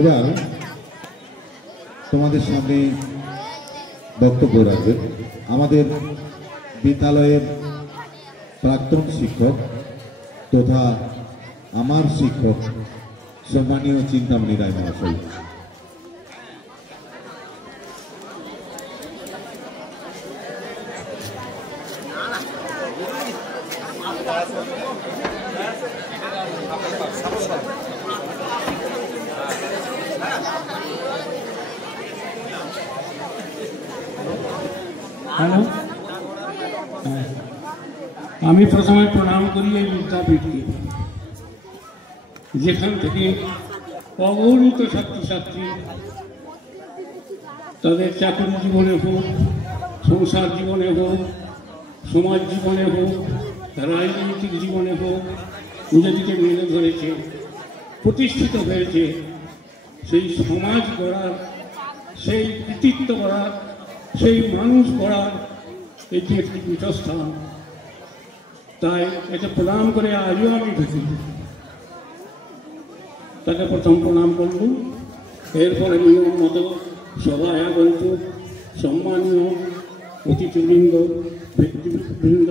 এবার তোমাদের সামনে বক্তব্য রাখবেন আমাদের বিদ্যালয়ের প্রাক্তন শিক্ষক তথা আমার শিক্ষক সম্মানীয় চিন্তামণি রায় মহাশয়। হ্যালো, আমি প্রথমে প্রণাম করি এই বিদ্যাপীঠকে, যেখান থেকে অগণিত ছাত্রছাত্রী তাদের চাকরি জীবনে হোক, সংসার জীবনে হোক, সমাজ জীবনে হোক, রাজনৈতিক জীবনে হোক, নিজেদেরকে মেলে ধরেছে, প্রতিষ্ঠিত হয়েছে। সেই সমাজ গড়ার, সেই কৃতিত্ব করার, সেই মানুষ গড়ার এটি একটি পীঠস্থান। তাই এটা প্রণাম করে আজও আমি ঢুকি, তাকে প্রথম প্রণাম করব। এরপরে নিয়ম মতো সভায় আগন্ত সম্মানীয় অতিথিবৃন্দ, ব্যক্তিবৃন্দ,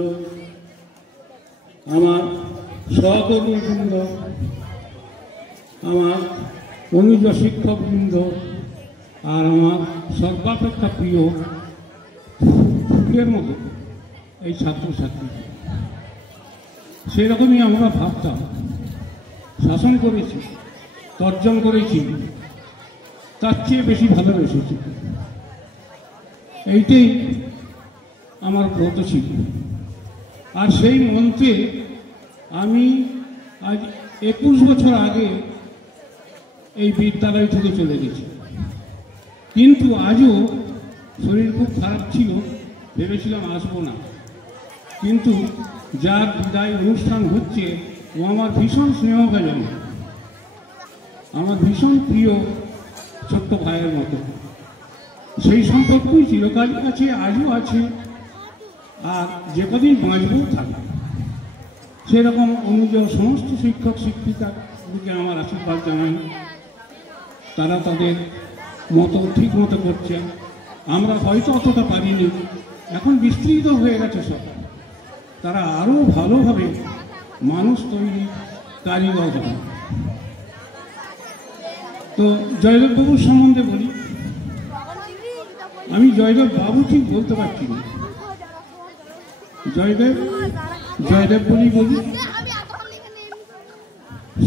আমার সহকর্মীবৃন্দ, আমার অনুজ শিক্ষকবৃন্দ, আর আমার সর্বাপেক্ষা প্রিয় ফুলের মতো এই ছাত্রছাত্রী। সেরকমই আমরা ভাবতাম, শাসন করেছি, তর্জন করেছি, তার চেয়ে বেশি ভালোবেসেছি। এইটাই আমার ব্রত ছিল। আর সেই মন্ত্রে আমি আজ 21 বছর আগে এই বিদ্যালয় থেকে চলে গেছি। কিন্তু আজও শরীর খুব খারাপ ছিল, ভেবেছিলাম আসবো না। কিন্তু যার বিদায় অনুষ্ঠান হচ্ছে ও আমার ভীষণ স্নেহভাজন, আমার ভীষণ প্রিয় ছোট্ট ভাইয়ের মতো। সেই সম্পর্কই চিরকালই আছে, আজও আছে, আর যে কদিন বাঁচবও থাকে। সেরকম অনুযায়ী সমস্ত শিক্ষক শিক্ষিকাদেরকে আমার আশীর্বাদ জানাই। তারা তাদের মতো ঠিক মতো করছে। আমরা হয়তো অতটা পারিনি, এখন বিস্তৃত হয়ে গেছে সব। তারা আরও ভালোভাবে মানুষ তৈরি কারিগর হবে। তো জয়দেব বাবুর সম্বন্ধে বলি। আমি জয়দেব বাবু ঠিক বলতে পারছি না, জয়দেব জয়দেব বলি।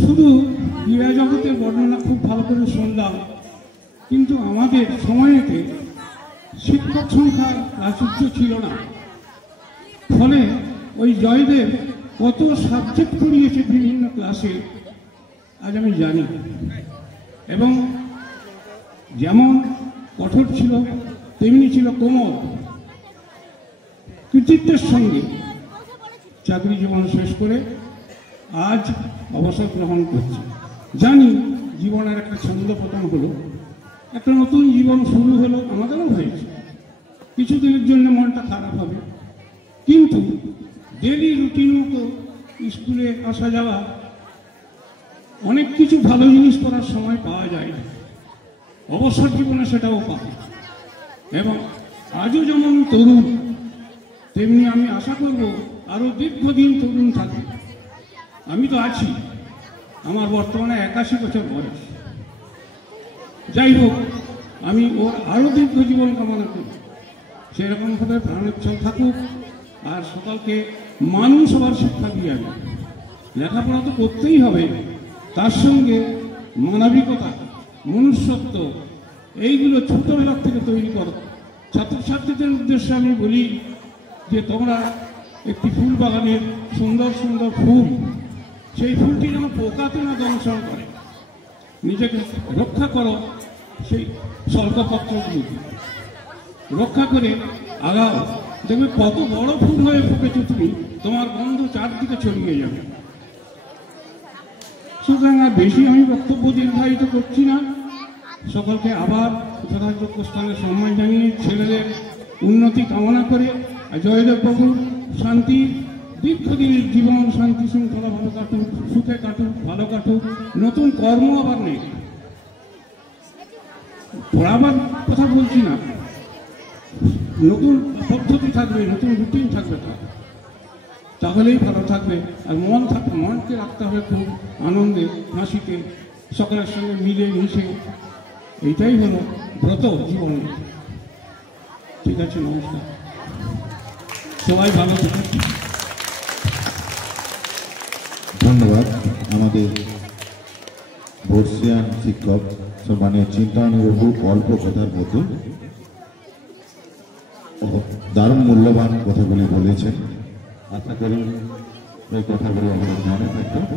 শুধু ক্রীড়া জগতের বর্ণনা খুব ভালো করে শুনলাম, কিন্তু আমাদের সময়েতে শিক্ষক সংখ্যার প্রাচুর্য ছিল না। ফলে ওই জয়দেব কত সাবজেক্ট পড়িয়েছে বিভিন্ন ক্লাসে আজ আমি জানি। এবং যেমন কঠোর ছিল তেমনি ছিল কোমল। কৃতিত্বের সঙ্গে চাকরি জীবন শেষ করে আজ অবসর গ্রহণ করছে। জানি জীবনের একটা ছন্দপতন হলো, একটা নতুন জীবন শুরু হলো, আমাদেরও হয়েছে। কিছুদিনের জন্য মনটা খারাপ হবে, কিন্তু ডেলি রুটিন মতো স্কুলে আসা যাওয়া, অনেক কিছু ভালো জিনিস করার সময় পাওয়া যায় না। অবসর জীবনে সেটাও পাবে। এবং আজও যেমন তরুণ, তেমনি আমি আশা করব আরও দীর্ঘদিন তরুণ থাকবে। আমি তো আছি, আমার বর্তমানে 81 বছর বয়স। যাই হোক, আমি ওর আরও দীর্ঘ জীবন কামনা করি। সেরকমভাবে প্রাণোচ্ছল থাকুক, আর সকলকে মানুষ হবার শিক্ষা দিয়ে যাবে। লেখাপড়া তো করতেই হবে, তার সঙ্গে মানবিকতা, মনুষ্যত্ব, এইগুলো ছোটবেলার থেকে তৈরি করো। ছাত্রছাত্রীদের উদ্দেশ্যে আমি বলি যে তোমরা একটি ফুল বাগানের সুন্দর সুন্দর ফুল, সেই ফুলটি যেন পোকাতে না দংশন করে, নিজেকে রক্ষা করো। সেই স্বল্পপত্রগুলি রক্ষা করে আগাও, দেখবে কত বড় ফুল হয়ে ফুটেছো তুমি, তোমার গন্ধ চারদিকে ছড়িয়ে যাবে। সুতরাং আর বেশি আমি বক্তব্য দীর্ঘায়িত করছি না। সকলকে আবার যথাযোগ্য স্থানে সম্মান জানিয়ে ছেলেদের উন্নতি কামনা করে, জয়দেব বাবুর শান্তি, দীর্ঘদিনের জীবন, শান্তি শৃঙ্খলা ভালো কাটুক, সুখে কাটুক, ভালো কাটুক, নতুন কর্ম আবার নেই। পড়াবার কথা বলছি না, নতুন পদ্ধতি থাকবে, নতুন রুটিন থাকবে, তাহলেই ভালো থাকবে। আর মনকে রাখতে হবে খুব আনন্দে, হাসিতে, সকলের সঙ্গে মিলে মিশে। এইটাই হলো ব্রত জীবনে। ঠিক আছে, নমস্কার, সবাই ভালো থাকুন। ধন্যবাদ আমাদের বর্ষিয়ান শিক্ষক সম্মানীয় চিন্তায়নবাবু। অল্প কথার মধ্যে দারুণ মূল্যবান কথাগুলি বলেছেন। আশা করি এই কথাগুলি আমাদের মনে থাকবে।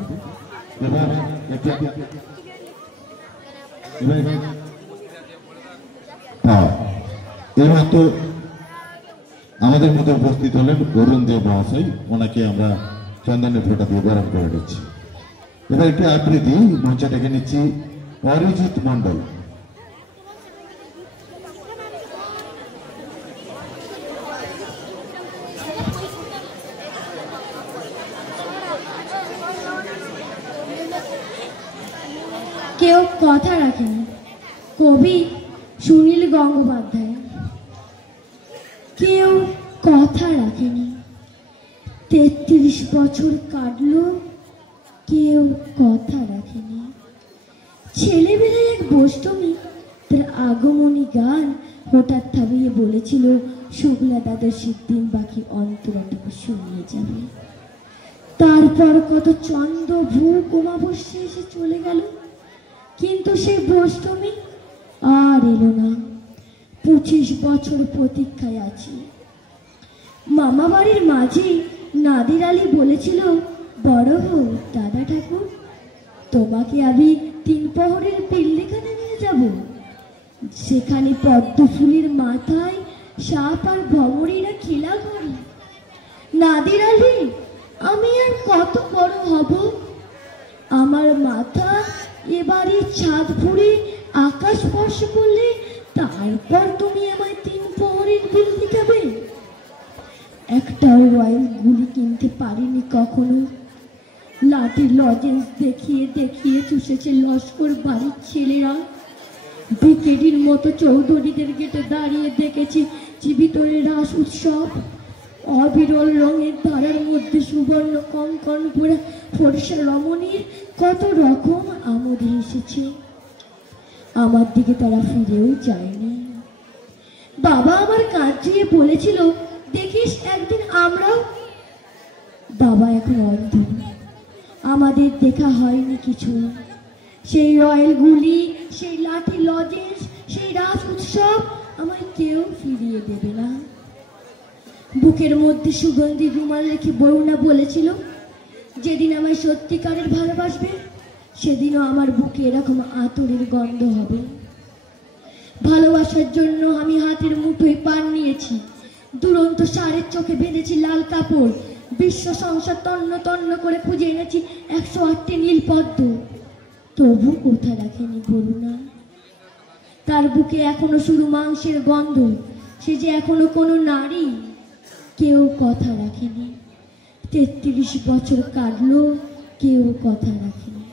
এবার তো আমাদের মধ্যে উপস্থিত হলেন অরুণ দেব মহাশয়। ওনাকে আমরা চন্দনের ফোঁটা দিয়ে বরণ করে নিচ্ছি। এবার একটি আবৃত্তি মঞ্চে ডেকে নিচ্ছি অরিজিৎ মন্ডল। কেউ কথা রাখেনি। কবি সুনীল গঙ্গোপাধ্যায়। কেউ কথা রাখেনি। 33 বছর কাটলো, কেউ কথা রাখেনি। ছেলেবেলায় এক বৈষ্ণবী তার আগমনী গান হঠাৎ থামিয়ে বলেছিল, শুক্লা দ্বাদশীর দিন বাকি অন্তরটুকু শুনিয়ে যাবে। তারপর কত চন্দ্র ভূপ অমাবস্যা এসে চলে গেল, কিন্তু সেই বৈষ্ণবী আর এলো না। 25 বছর প্রতীক্ষায় আছি। মামা বাড়ির মাঝি নাদির আলী বলেছিল, বড় হও দাদা ঠাকুর, তোমাকে আমি 3 প্রহরের পিল্লিখানে নিয়ে যাব। সেখানে পদ্ম ফুলের মাথায় সাপ আর ভমরীরা খেলা করে। নাদির আলী, আমি আর কত বড় হব? আমার মাথা এবারে ছাদ ফুঁড়ে আকাশ স্পর্শ করলে তারপর তুমি আমায় 3 প্রহরের বিল দেখাবে। একটাও রয়্যাল গুলি কিনতে পারিনি কখনো। লাঠির লজেন্স দেখিয়ে দেখিয়ে চুষেছে লস্কর বাড়ির ছেলেরা। বিকেডির মতো চৌধুরীদের গেটে দাঁড়িয়ে দেখেছি জীবিতরে রাস উৎসব। অবিরল রঙের ধারার মধ্যে সুবর্ণ কঙ্কন পরা ফর্সা রমণীর কত রকম আমোদ এসেছে। আমার দিকে তারা ফিরেও যায়নি। বাবা আমার কাঁচিয়ে বলেছিল, দেখিস একদিন আমরাও। বাবা এখন অন্ধ, আমাদের দেখা হয়নি কিছু। সেই রয়্যাল গুলি, সেই লাঠি লজেন্স, সেই রাস উৎসব আমায় কেউ ফিরিয়ে দেবে না। বুকের মধ্যে সুগন্ধি রুমাল রেখে বরুণা বলেছিল, যেদিন আমায় সত্যিকারের ভালোবাসবে সেদিনও আমার বুকে এরকম আতরের গন্ধ হবে। ভালোবাসার জন্য আমি হাতের মুঠোয় পান নিয়েছি, দুরন্ত সারের চোখে বেঁধেছি লাল কাপড়, বিশ্ব সংসার তন্ন তন্ন করে খুঁজে এনেছি 108টি নীল পদ্ম। তবু কোথা রাখেনি বরুণা। তার বুকে এখনো শুধু মাংসের গন্ধ। সে যে এখনো কোনো নারী। কেউ কথা রাখেনি। 33 বছর কাটলো, কেউ কথা রাখেনি।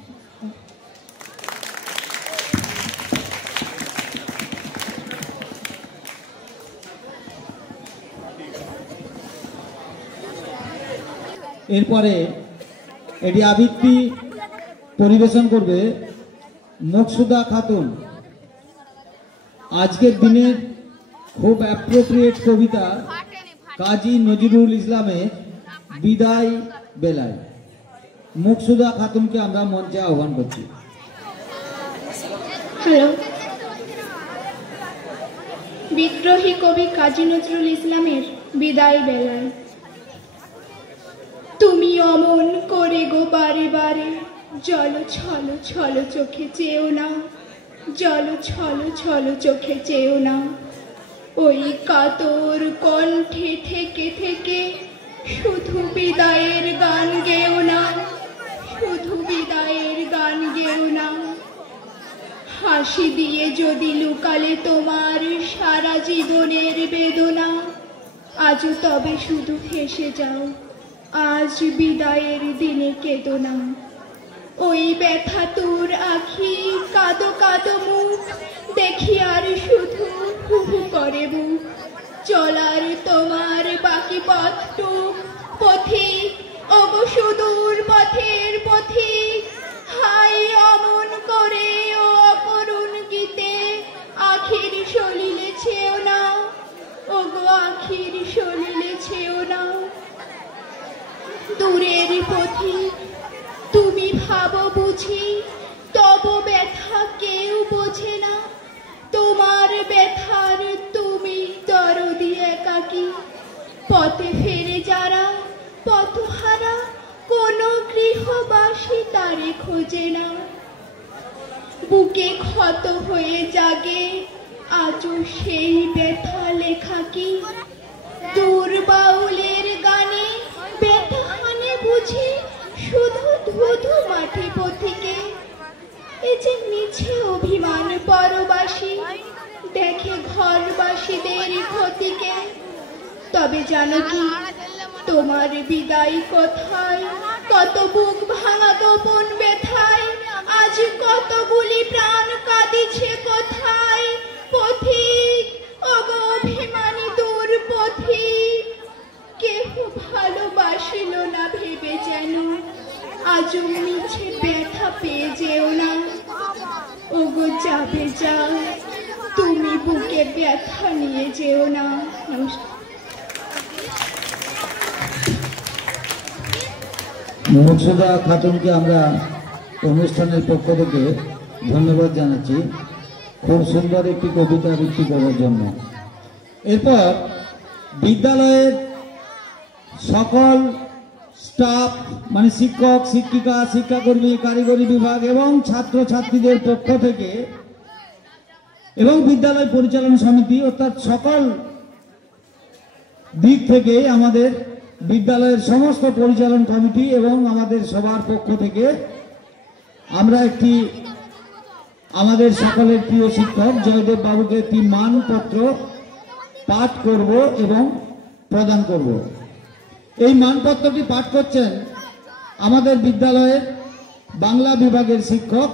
এরপরে এটি আবৃত্তি পরিবেশন করবে মকসুদা খাতুন। আজকের দিনের খুব অ্যাপ্রোপ্রিয়েট কবিতা কাজী নজরুল ইসলামের বিদায় বেলায়। মকসুদা খাতুনকে আমরা মঞ্চে আহ্বান করছি। হ্যালো, বিদ্রোহী কবি কাজী নজরুল ইসলামের বিদায় বেলায়। তুমি অমন করে গো বারে বারে জল ছল ছল চোখে চেয়েও না, জল ছল ছল চোখে চেয়েও না। ওই কাতর কণ্ঠে থেকে থেকে শুধু বিদায়ের গান গেও না, শুধু বিদায়ের গান গেও না। হাসি দিয়ে যদি লুকালে তোমার সারা জীবনের বেদনা, আজও তবে শুধু হেসে যাও, আজ বিদায়ের দিনে কেঁদো না। ওই ব্যথা তোর আখি, কাঁদো কাঁদো মুখ দেখি আর পথটুক পথিক, ওগো সুদূর পথের পথিক, হাই অমন করে ও অকরুণ গীতে আখির সলিলে ছেও না, ওগো আখির সলিলে ছেও না। দূরের পথিক তুমি ভাবো বুঝি, তব ব্যথা কেউ বোঝে না, তোমার ব্যথার তুমি দরদি একাকী। পথে ফেরে যারা পথহারা, কোনো গৃহবাসী তারে খোঁজে না। বুকে ক্ষত হয়ে জাগে আজও সেই ব্যথা লেখা কি, দূর বাউলের গানে ব্যথা হানে বুঝি শুধু ধুধু মাঠে পথিকে। এ যে মিছে অভিমান পরবাসী, দেখে ঘরবাসীদের ক্ষতিকে। তবে জানো কি তোমার বিদায় কোথায়, কত বুক ভাঙা গোপন ব্যথায়, আজ কতগুলি প্রাণ কাঁদিছে কোথায়। পথিক ওগো অভিমানী দূর পথিক, কেহ ভালোবাসিল না ভেবে যেন, আজও মিছে ব্যথা পেয়ে যেও না। ওগো যাবে যাও, তুমি বুকে ব্যথা নিয়ে যেও না। নমস্কার। মুকসুদা খাতুনকে আমরা অনুষ্ঠানের পক্ষ থেকে ধন্যবাদ জানাচ্ছি খুব সুন্দর একটি কবিতা আবৃত্তি করার জন্য। এরপর বিদ্যালয়ের সকল স্টাফ মানে শিক্ষক শিক্ষিকা শিক্ষাকর্মী কারিগরি বিভাগ এবং ছাত্রছাত্রীদের পক্ষ থেকে এবং বিদ্যালয় পরিচালনা সমিতি অর্থাৎ সকল দিক থেকে আমাদের বিদ্যালয়ের সমস্ত পরিচালন কমিটি এবং আমাদের সবার পক্ষ থেকে আমরা একটি আমাদের সকলের প্রিয় শিক্ষক জয়দেব বাবুকে একটি মানপত্র পাঠ করব এবং প্রদান করব। এই মানপত্রটি পাঠ করছেন আমাদের বিদ্যালয়ের বাংলা বিভাগের শিক্ষক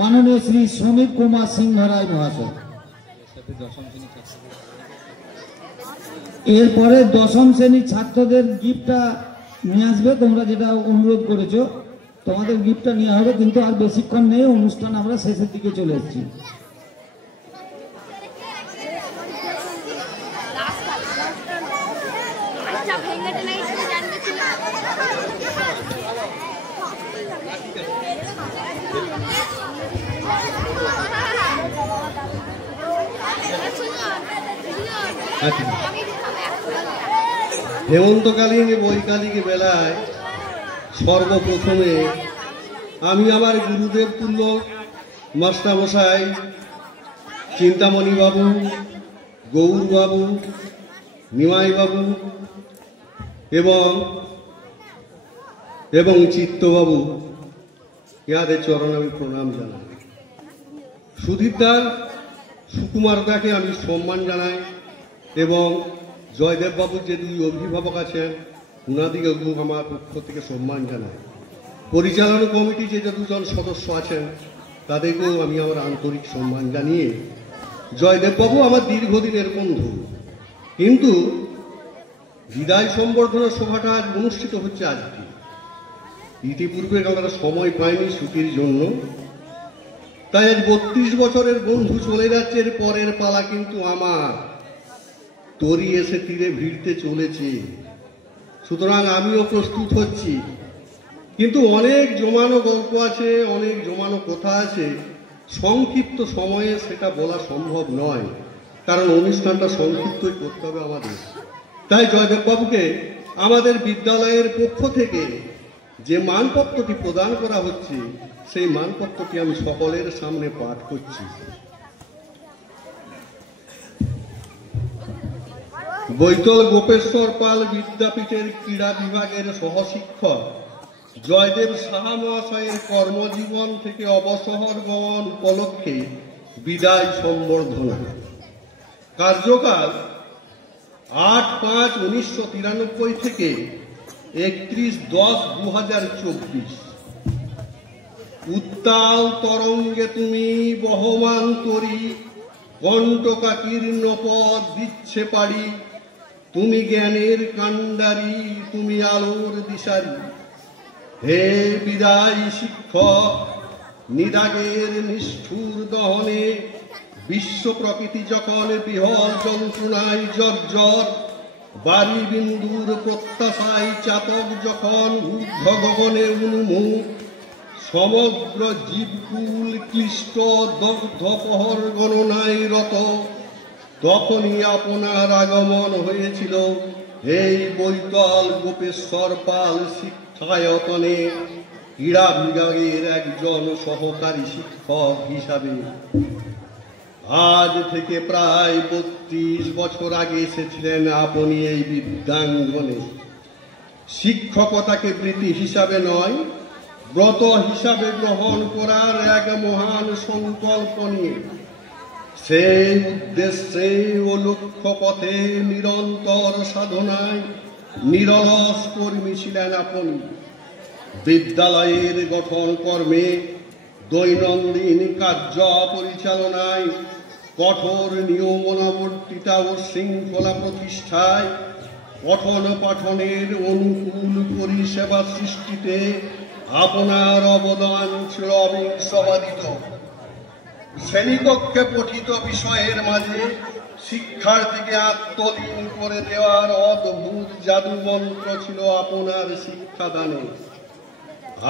মাননীয় শ্রী সমীর কুমার সিংহ রায় মহাশয়। এরপরে দশম শ্রেণীর ছাত্রদের গিফটটা নিয়ে আসবে, তোমরা যেটা অনুরোধ করেছো তোমাদের গিফটটা নেওয়া হবে, কিন্তু আর বেশিক্ষণ নেই, অনুষ্ঠান আমরা শেষের দিকে চলে এসেছি। হেমন্তকালীন বৈকালিক বেলায় সর্বপ্রথমে আমি আমার গুরুদেব তুল্য মাস্টারমশাই চিন্তামণি বাবু, গৌর বাবু, নিমাই বাবু এবং চিত্তবাবু ইহাদের চরণে আমি প্রণাম জানাই। সুধীরদা সুকুমারদাকে আমি সম্মান জানাই এবং জয়দেব বাবুর যে দুই অভিভাবক আছেন উনাদিকে আমার পক্ষ থেকে সম্মান জানাই। পরিচালনা কমিটি যে দুজন সদস্য আছেন তাদেরকেও আমি আমার আন্তরিক সম্মান জানিয়ে, জয়দেব বাবু আমার দীর্ঘদিনের বন্ধু, কিন্তু বিদায় সম্বর্ধনা সভাটা আজ অনুষ্ঠিত হচ্ছে আজকে। ইতিপূর্বে আমরা সময় পাইনি ছুটির জন্য, তাই আজ 32 বছরের বন্ধু চলে যাচ্ছে, এর পরের পালা কিন্তু আমার। তরি এসে তীরে ভিড়তে চলেছে, সুতরাং আমিও প্রস্তুত হচ্ছি। কিন্তু অনেক জমানো গল্প আছে, অনেক জমানো কথা আছে, সংক্ষিপ্ত সময়ে সেটা বলা সম্ভব নয়, কারণ অনুষ্ঠানটা সংক্ষিপ্তই করতে হবে আমাদের। তাই জয়দেব বাবুকে আমাদের বিদ্যালয়ের পক্ষ থেকে যে মানপত্রটি প্রদান করা হচ্ছে সেই মানপত্রটি আমি সকলের সামনে পাঠ করছি। বৈতল গোপেশ্বর পাল বিদ্যাপীঠের ক্রীড়া বিভাগের সহশিক্ষক জয়দেব সাহা মহাশয়ের কর্মজীবন থেকে অবসর গ্রহণ উপলক্ষে বিদায় সম্বর্ধনা। কার্যকাল 8/5/1993 থেকে 31/10/2024। উত্তাল তরঙ্গে তুমি বহমান তরি, কণ্টকা কীর্ণ পথ দিচ্ছে পাড়ি, তুমি জ্ঞানের কাণ্ডারি, তুমি আলোর দিশারি। হে বিদায়ী শিক্ষক, নিদাগের নিষ্ঠুর দহনে বিশ্ব প্রকৃতি যখন বিহল যন্ত্রণায় জর্জর, বাড়ি বিন্দুর প্রত্যাশায় চাতক যখন ঊর্ধ্ব গগনে উন্মুখ, সমগ্র জীবকুল ক্লিষ্ট দগ্ধ প্রহর গণনায় রত, তখনই আপনার আগমন হয়েছিল এই বৈতল গোপেশ্বর পাল শিক্ষায়তনে ক্রীড়া বিভাগের একজন সহকারী শিক্ষক হিসাবে। আজ থেকে প্রায় 32 বছর আগে এসেছিলেন আপনি এই বিদ্যাঙ্গনে। শিক্ষকতাকে বৃত্তি হিসাবে নয়, ব্রত হিসাবে গ্রহণ করার এক মহান সংকল্প নিয়ে সেই উদ্দেশ্যে ও লক্ষ্য পথে নিরন্তর সাধনায় নিরলস কর্মী ছিলেন আপনি। বিদ্যালয়ের গঠন কর্মে, দৈনন্দিন কার্য পরিচালনায়, কঠোর নিয়মানুবর্তিতা ও শৃঙ্খলা প্রতিষ্ঠায়, পঠন পাঠনের অনুকূল পরিষেবা সৃষ্টিতে আপনার অবদান ছিল অবিস্মৃত। শ্রেণীকক্ষে পঠিত বিষয়ের মাঝে শিক্ষার্থীকে আত্মলীন করে দেওয়ার অদ্ভুত জাদু মন্ত্র ছিল আপনার শিক্ষাদানে।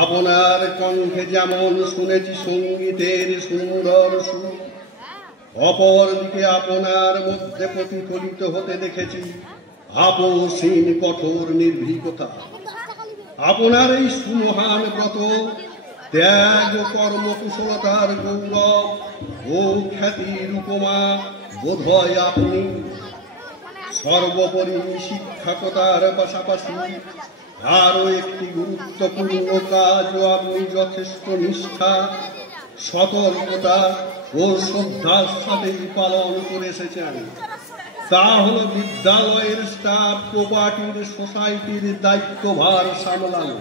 আপনার কণ্ঠে যেমন শুনেছি সঙ্গীতের সুন্দর সুর, অপরদিকে আপনার মধ্যে প্রতিফলিত হতে দেখেছি আপসীন কঠোর নির্ভীকতা। আপনার এই সুমহান ব্রত, ত্যাগ ও কর্মকুশলতার গৌরব ও খ্যাতির উপমা বোধহয় আপনি। সর্বোপরি শিক্ষকতার পাশাপাশি আরও একটি গুরুত্বপূর্ণ কাজ আপনি যথেষ্ট নিষ্ঠা, সতর্কতা ও শ্রদ্ধার সাথে পালন করে এসেছেন। তা হল বিদ্যালয়ের স্টাফ প্রপার্টির সোসাইটির দায়িত্বভার সামলানো।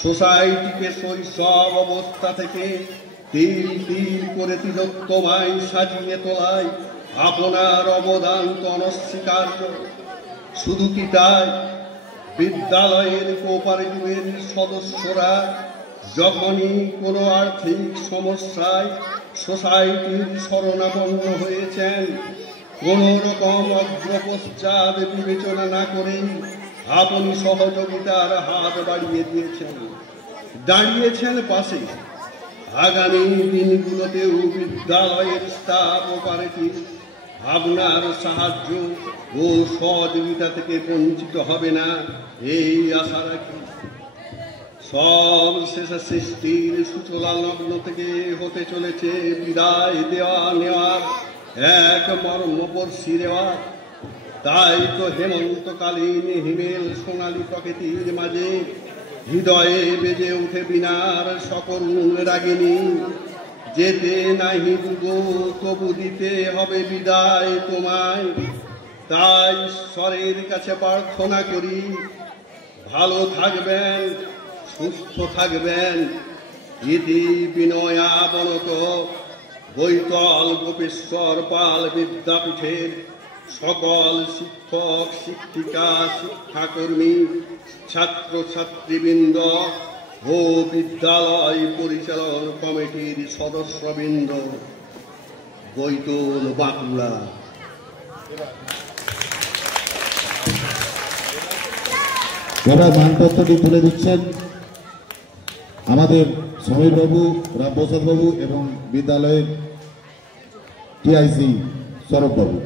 সোসাইটিকে শৈশব অবস্থা থেকে তিল তিল করে তিলোত্তমায় সাজিয়ে তোলায় আপনার অবদান তো অনস্বীকার্য। শুধু কি তাই, বিদ্যালয়ের কোঅপারেটিভের সদস্যরা যখনই কোনো আর্থিক সমস্যায় সোসাইটির শরণাপন্ন হয়েছেন, কোন রকম অগ্রপশ্চাৎ বিবেচনা না করেই আপনি সহযোগিতার হাত বাড়িয়ে দিয়েছেন, দাঁড়িয়েছেন পাশে। আগামী দিনগুলোতেও বিদ্যালয়ের স্টাফ কোঅপারেটিভ আপনার সাহায্য ও সহযোগিতা থেকে বঞ্চিত হবে না, এই আশা রাখি। সব শেষে সৃষ্টির সূচনা লগ্ন থেকে হতে চলেছে বিদায় দেওয়া নেওয়ার এক মর্মপর্শী রেওয়াজ। তাই তো হেমন্তকালীন হিমেল সোনালী প্রকৃতির মাঝে হৃদয়ে বেজে উঠে বিনার সকরুণ রাগিনী। যেতে নাহি দুগো, তবু দিতে হবে বিদায় তোমায়। তাই ঈশ্বরের কাছে প্রার্থনা করি, ভালো থাকবেন, সুস্থ থাকবেন। ইতি বিনয়াবনত বৈতল গোপেশ্বর পাল বিদ্যাপীঠের সকল শিক্ষক, শিক্ষিকা, শিক্ষাকর্মী, ছাত্রছাত্রীবৃন্দ ও বিদ্যালয় পরিচালন কমিটির সদস্যবৃন্দ, বৈতল বাঁকুড়া। এবার মানপত্রটি তুলে দিচ্ছেন আমাদের সমীরবাবু, রামপ্রসাদ বাবু এবং বিদ্যালয়ের টিআইসি সৌরভবাবু।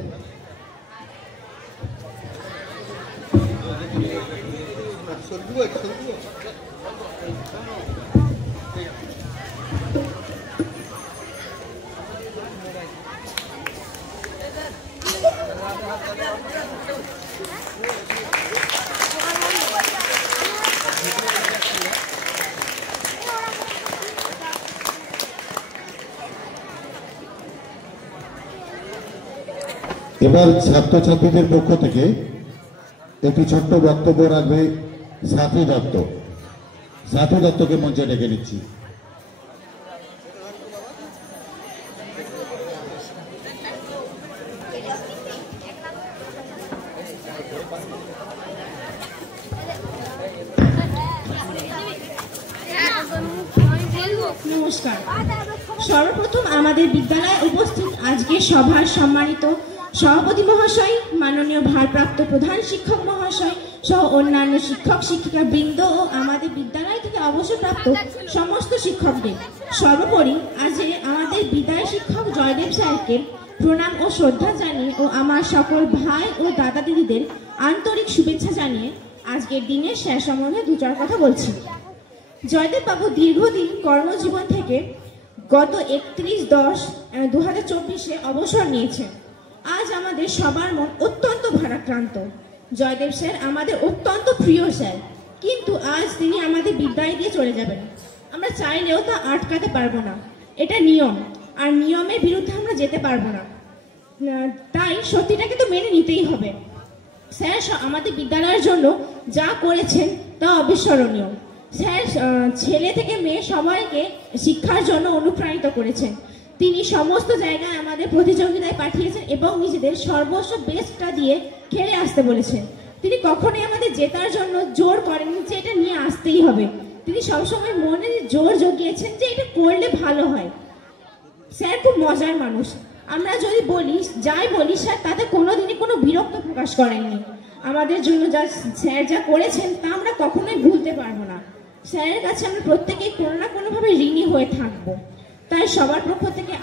এবার ছাত্রছাত্রীদের পক্ষ থেকে একটি ছোট্ট বক্তব্য রাখবে সাথী দত্ত। সাথী দত্তকে মঞ্চে ডেকে নিচ্ছি। নমস্কার। সর্বপ্রথম আমাদের বিদ্যালয়ে উপস্থিত আজকের সভার সম্মানিত সভাপতি মহাশয়, মাননীয় ভারপ্রাপ্ত প্রধান শিক্ষক মহাশয় সহ অন্যান্য শিক্ষক শিক্ষিকা বৃন্দ ও আমাদের বিদ্যালয় থেকে অবসরপ্রাপ্ত সমস্ত শিক্ষকদের, সর্বোপরি আজ আমাদের বিদায় শিক্ষক জয়দেব স্যারকে প্রণাম ও শ্রদ্ধা জানিয়ে ও আমার সকল ভাই ও দাদা দিদিদের আন্তরিক শুভেচ্ছা জানিয়ে আজকের দিনে স্যার সম্বন্ধে দু চার কথা বলছি। জয়দেব বাবু দীর্ঘদিন কর্মজীবন থেকে গত 31/10/2024 অবসর নিয়েছেন। আজ আমাদের সবার মন অত্যন্ত ভারাক্রান্ত। জয়দেব স্যার আমাদের অত্যন্ত প্রিয় স্যার, কিন্তু আজ তিনি আমাদের বিদায় দিয়ে চলে যাবেন। আমরা চাইলেও তা আটকাতে পারবো না, এটা নিয়ম, আর নিয়মের বিরুদ্ধে আমরা যেতে পারবো না। তাই সত্যিটাকে তো মেনে নিতেই হবে। স্যার আমাদের বিদ্যালয়ের জন্য যা করেছেন তা অবিস্মরণীয়। স্যার ছেলে থেকে মেয়ে সবাইকে শিক্ষার জন্য অনুপ্রাণিত করেছেন। তিনি সমস্ত জায়গায় আমাদের প্রতিযোগিতায় পাঠিয়েছেন এবং নিজেদের সর্বস্ব বেস্টটা দিয়ে খেলে আসতে বলেছেন। তিনি কখনোই আমাদের জেতার জন্য জোর করেননি যে এটা নিয়ে আসতেই হবে। তিনি সবসময় মনে জোর জগিয়েছেন যে এটা করলে ভালো হয়। স্যার খুব মজার মানুষ। আমরা যদি বলি যাই বলি, স্যার তাতে কোনোদিনই কোনো বিরক্ত প্রকাশ করেননি। আমাদের জন্য স্যার যা করেছেন তা আমরা কখনোই ভুলতে পারবো না। স্যারের কাছে আমরা প্রত্যেকেই কোনো না কোনোভাবে ঋণী হয়ে থাকবো। তাই সবার পক্ষ থেকে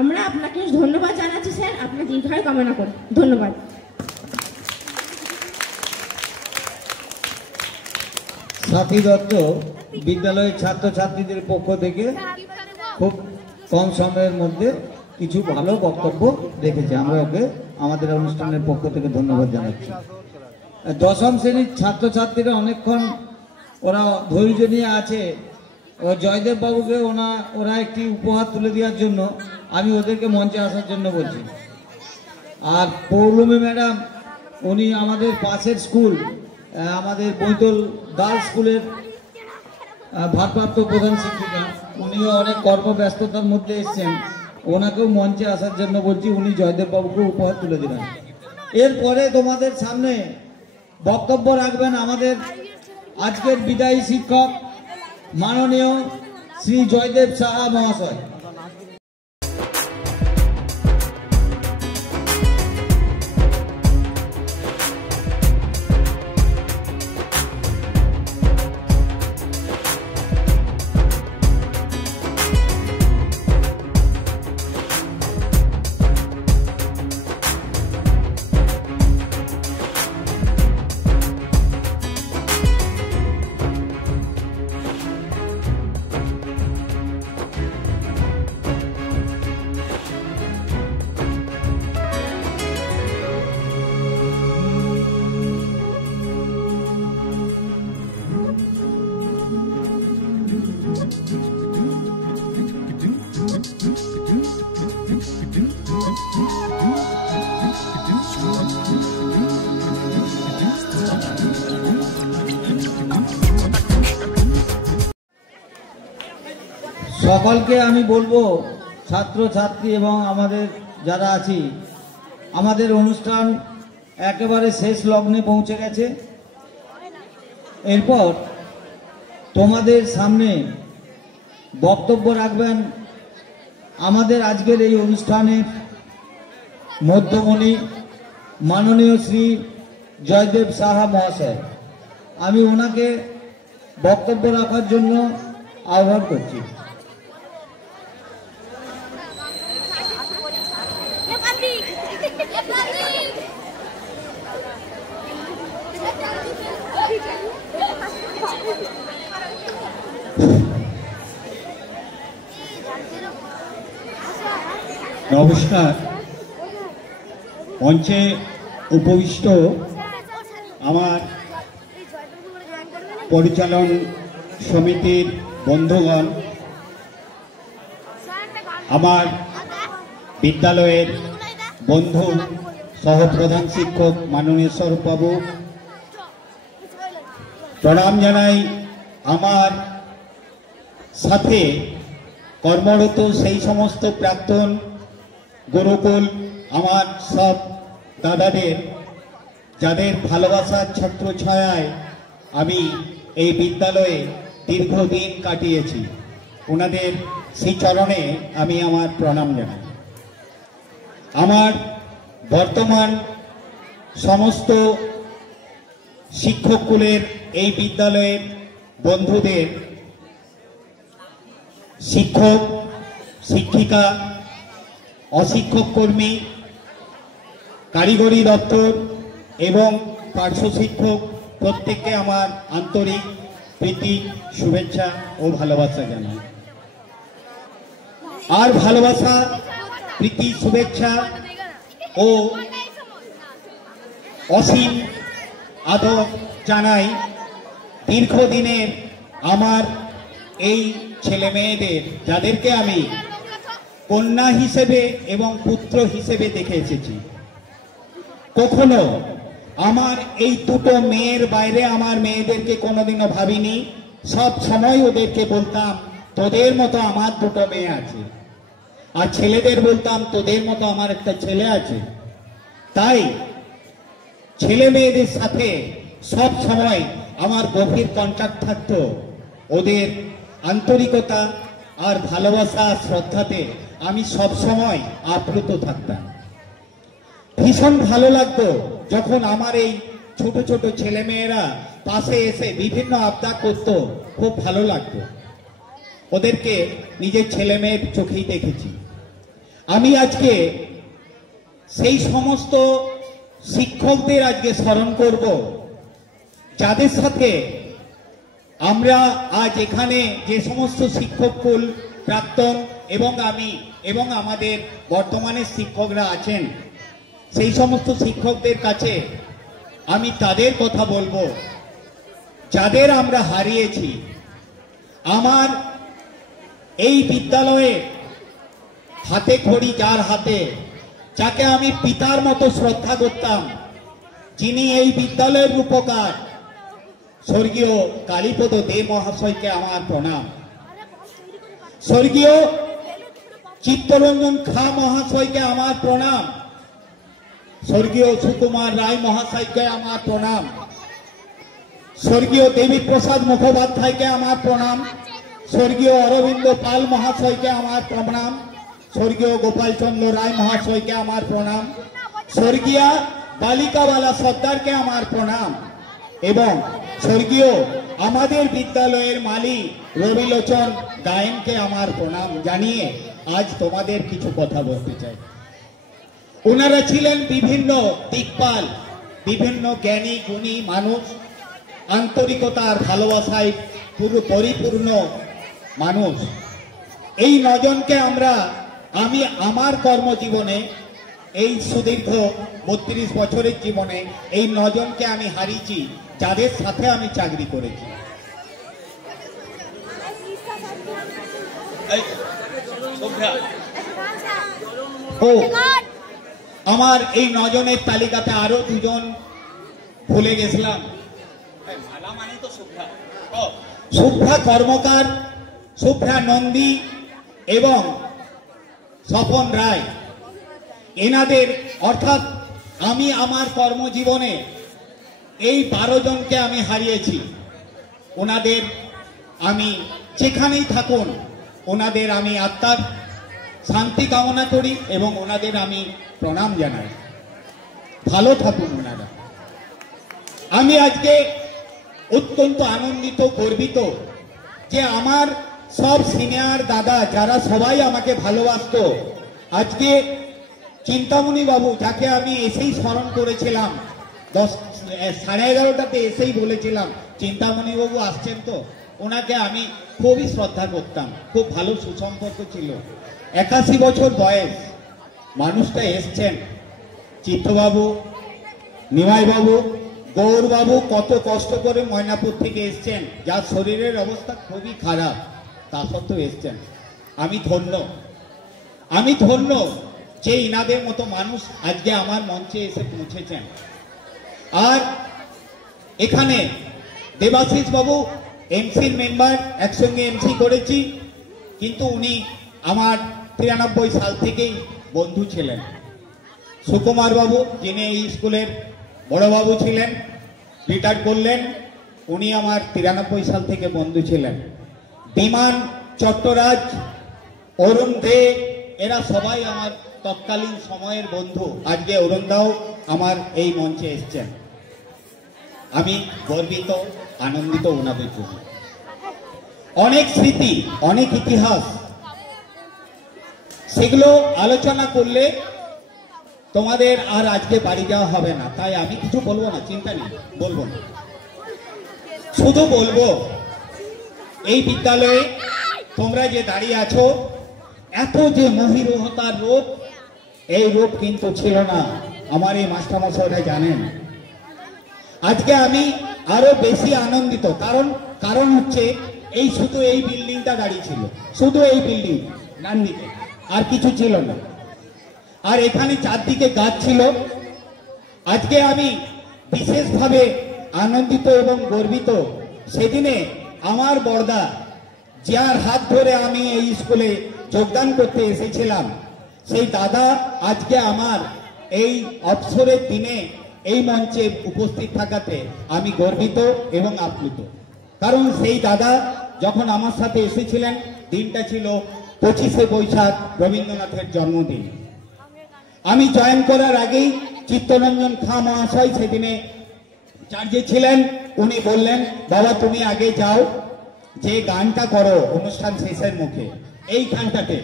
আমরা আপনাকে ধন্যবাদ জানাচ্ছি স্যার। আপনার দীর্ঘায়ু কামনা করি। ধন্যবাদ। সাথী দত্ত বিদ্যালয়ের ছাত্রছাত্রীদের পক্ষ থেকে খুব কম সময়ের মধ্যে কিছু ভালো বক্তব্য রেখেছে। আমরা ওকে আমাদের অনুষ্ঠানের পক্ষ থেকে ধন্যবাদ জানাচ্ছি। দশম শ্রেণীর ছাত্রছাত্রীরা অনেকক্ষণ ওরা ধৈর্য নিয়ে আছে। জয়দেব বাবুকে ওরা একটি উপহার তুলে দেওয়ার জন্য আমি ওদেরকে মঞ্চে আসার জন্য বলছি। আর পৌলমী ম্যাডাম, উনি আমাদের পাশের স্কুল, আমাদের বৈতল গার্লস স্কুলের ভারপ্রাপ্ত প্রধান শিক্ষিকা, উনিও অনেক কর্মব্যস্ততার মধ্যে এসছেন, ওনাকেও মঞ্চে আসার জন্য বলছি। উনি জয়দেব বাবুকে উপহার তুলে দিলেন। এরপরে তোমাদের সামনে বক্তব্য রাখবেন আমাদের আজকের বিদায়ী শিক্ষক মাননীয় শ্রী জয়দেব সাহা মহাশয়। সকলকে আমি বলবো, ছাত্রছাত্রী এবং আমাদের যারা আছি, আমাদের অনুষ্ঠান একেবারে শেষ লগ্নে পৌঁছে গেছে। এরপর তোমাদের সামনে বক্তব্য রাখবেন আমাদের আজকের এই অনুষ্ঠানের মধ্যমণি মাননীয় শ্রী জয়দেব সাহা মহাশয়। আমি ওনাকে বক্তব্য রাখার জন্য আহ্বান করছি। নমস্কার। মঞ্চে উপবিষ্ট আমার পরিচালন সমিতির বন্ধুগণ, আমার বিদ্যালয়ের বন্ধু সহপ্রধান শিক্ষক মাননীয় স্বরূপবাবু, প্রণাম জানাই আমার সাথে কর্মরত সেই সমস্ত প্রাক্তন গুরুকুল আমার সব দাদাদের, যাদের ভালোবাসার ছত্রছায়ায় আমি এই বিদ্যালয়ে দীর্ঘদিন কাটিয়েছি। ওনাদের সেই চরণে আমি আমার প্রণাম জানাই। আমার বর্তমান সমস্ত শিক্ষককুলের এই বিদ্যালয়ের বন্ধুদের, শিক্ষক, শিক্ষিকা, অশিক্ষক কর্মী, কারিগরি দপ্তর এবং পার্শ্ব শিক্ষক প্রত্যেককে আমার আন্তরিক প্রীতি, শুভেচ্ছা ও ভালোবাসা জানাই। আর ভালোবাসা, প্রীতি, শুভেচ্ছা ও অসীম আদর জানাই দীর্ঘদিনের আমার এই ছেলে মেয়েদের, যাদেরকে আমি কন্যা হিসেবে এবং পুত্র হিসেবে দেখে এসেছি। কখনো আমার এই দুটো মেয়ের বাইরে আমার মেয়েদেরকে কোনোদিনও ভাবিনি। সব সময় ওদেরকে বলতাম তোদের মতো আমার দুটো মেয়ে আছে, আর ছেলেদের বলতাম তোদের মতো আমার একটা ছেলে আছে। তাই ছেলে মেয়েদের সাথে সব সময় আমার গভীর কন্টাক্ট থাকতো। ওদের আন্তরিকতা আর ভালোবাসা, শ্রদ্ধাতে আমি সব সময় আপ্লুত থাকতাম। ভীষণ ভালো লাগতো যখন আমার এই ছোট ছোট ছেলে মেয়েরা পাশে এসে বিভিন্ন আবদার করতো। খুব ভালো লাগতো। ওদেরকে নিজের ছেলে মেয়ের চোখেই দেখেছি। আমি আজকে সেই সমস্ত শিক্ষকদের আজকে স্মরণ করব, যাদের সাথে আমরা আজ এখানে যে সমস্ত শিক্ষককুল, প্রাক্তন এবং আমি এবং আমাদের বর্তমানে শিক্ষকরা আছেন, সেই সমস্ত শিক্ষকদের কাছে আমি তাদের কথা বলবো যাদের আমরা হারিয়েছি। আমার এই বিদ্যালয়ে হাতে খড়ি যার হাতে, যাকে আমি পিতার মতো শ্রদ্ধা করতাম, যিনি এই বিদ্যালয়ের রূপকার, স্বর্গীয় কালীপদ দে মহাশয়কে আমার প্রণাম। স্বর্গীয় চিত্তরঞ্জন খা মহাশয়কে আমার প্রণাম। স্বর্গীয় সুকুমার রায় মহাশয়কে আমার প্রণাম। স্বর্গীয় দেবী প্রসাদ মুখোপাধ্যায়কে আমার প্রণাম। স্বর্গীয় অরবিন্দ পাল মহাশয়কে আমার প্রণাম। স্বর্গীয় গোপালচন্দ্র রায় মহাশয়কে আমার প্রণাম। স্বর্গীয়া বালিকাবালা সর্দারকে আমার প্রণাম এবং স্বর্গীয় আমাদের বিদ্যালয়ের মালি রবিলোচন গায়েনকে আমার প্রণাম জানিয়ে আজ তোমাদের কিছু কথা বলতে চাই। ওনারা ছিলেন বিভিন্ন দিকপাল, বিভিন্ন জ্ঞানী গুণী মানুষ, আন্তরিকতার ভালোবাসায় পুরো পরিপূর্ণ মানুষ। এই নজনকে আমি আমার কর্মজীবনে, এই সুদীর্ঘ 32 বছরের জীবনে এই নজনকে আমি হারিয়েছি, যাদের সাথে আমি চাকরি করেছি। ও আমার এই নজনের তালিকাতে আরো দুজন ভুলে গেছিলাম। শুভ্রা কর্মকার, শুভ্রা নন্দী এবং স্বপন রায়, এনাদের অর্থাৎ আমি আমার কর্মজীবনে এই 12 জনকে আমি হারিয়েছি। ওনাদের আমি যেখানেই থাকুন, ওনাদের আমি আত্মার শান্তি কামনা করি এবং ওনাদের আমি প্রণাম জানাই। ভালো থাকুন ওনারা। আমি আজকে অত্যন্ত আনন্দিত, গর্বিত যে আমার সব সিনিয়র দাদা, যারা সবাই আমাকে ভালোবাসতো, আজকে চিন্তামণি বাবু, যাকে আমি এসেই স্মরণ করেছিলাম, 11:30টাতে এসেই বলেছিলাম চিন্তামণি বাবু আসছেন তো, ওনাকে আমি খুবই শ্রদ্ধা করতাম, খুব ভালো সুসম্পর্ক ছিল। 81 বছর বয়স মানুষটা এসছেন। চিত্তবাবু, নিমাইবাবু, গৌরবাবু কত কষ্ট করে ময়নাপুর থেকে এসছেন, যার শরীরের অবস্থা খুবই খারাপ, তা সত্ত্বেও এসছেন। আমি ধন্য যে ইনাদের মতো মানুষ আজকে আমার মঞ্চে এসে পৌঁছেছেন। আর এখানে দেবাশিস বাবু এমসির মেম্বার, একসঙ্গে এমসি করেছি, কিন্তু উনি আমার 93 সাল থেকেই বন্ধু ছিলেন। সুকুমার বাবু, যিনি এই স্কুলের বড়বাবু ছিলেন, রিটায়ার করলেন, উনি আমার 93 সাল থেকে বন্ধু ছিলেন। বিমান চট্টরাজ, অরুণ দে, এরা সবাই আমার তৎকালীন সময়ের বন্ধু। আজকে অরুণ দাও আমার এই মঞ্চে এসছেন। আমি গর্বিত, আনন্দিত ওনাদের জন্য। অনেক স্মৃতি, অনেক ইতিহাস, সেগুলো আলোচনা করলে তোমাদের আর আজকে বাড়ি যাওয়া হবে না। তাই আমি কিছু বলবো না, চিন্তা নেই, বলবো না। শুধু বলবো এই বিদ্যালয়ে তোমরা যে দাঁড়িয়ে আছো, এত যে মহিরুহতার রূপ, এই রূপ কিন্তু ছিল না। আমার এই মাস্টারমশাইরা জানেন। আজকে আমি আরো বেশি আনন্দিত, কারণ হচ্ছে এই শুধু এই বিল্ডিংটা দাঁড়িয়ে ছিল, শুধু এই বিল্ডিং ডান দিকে, আর কিছু ছিল না। আর এখানে চারদিকে গাছ ছিল। আজকে আমি বিশেষভাবে আনন্দিত এবং গর্বিত। সেদিনে আমার বড়দা, যার হাত ধরে আমি এই স্কুলে যোগদান করতে এসেছিলাম, সেই দাদা আজকে আমার এই অবসরের দিনে এই মঞ্চে উপস্থিত থাকাতে আমি গর্বিত এবং আপ্লুত। কারণ সেই দাদা যখন আমার সাথে এসেছিলেন, দিনটা ছিল 25শে বৈশাখ, রবীন্দ্রনাথের জন্মদিন। আমি জয়েন করার আগেই চিত্তরঞ্জন খাঁ মহাশয় সেদিনে চার্জে ছিলেন। উনি বললেন, বাবা তুমি আগে যাও, যে গানটা করো অনুষ্ঠান শেষের মুখে, এই গানটাতে,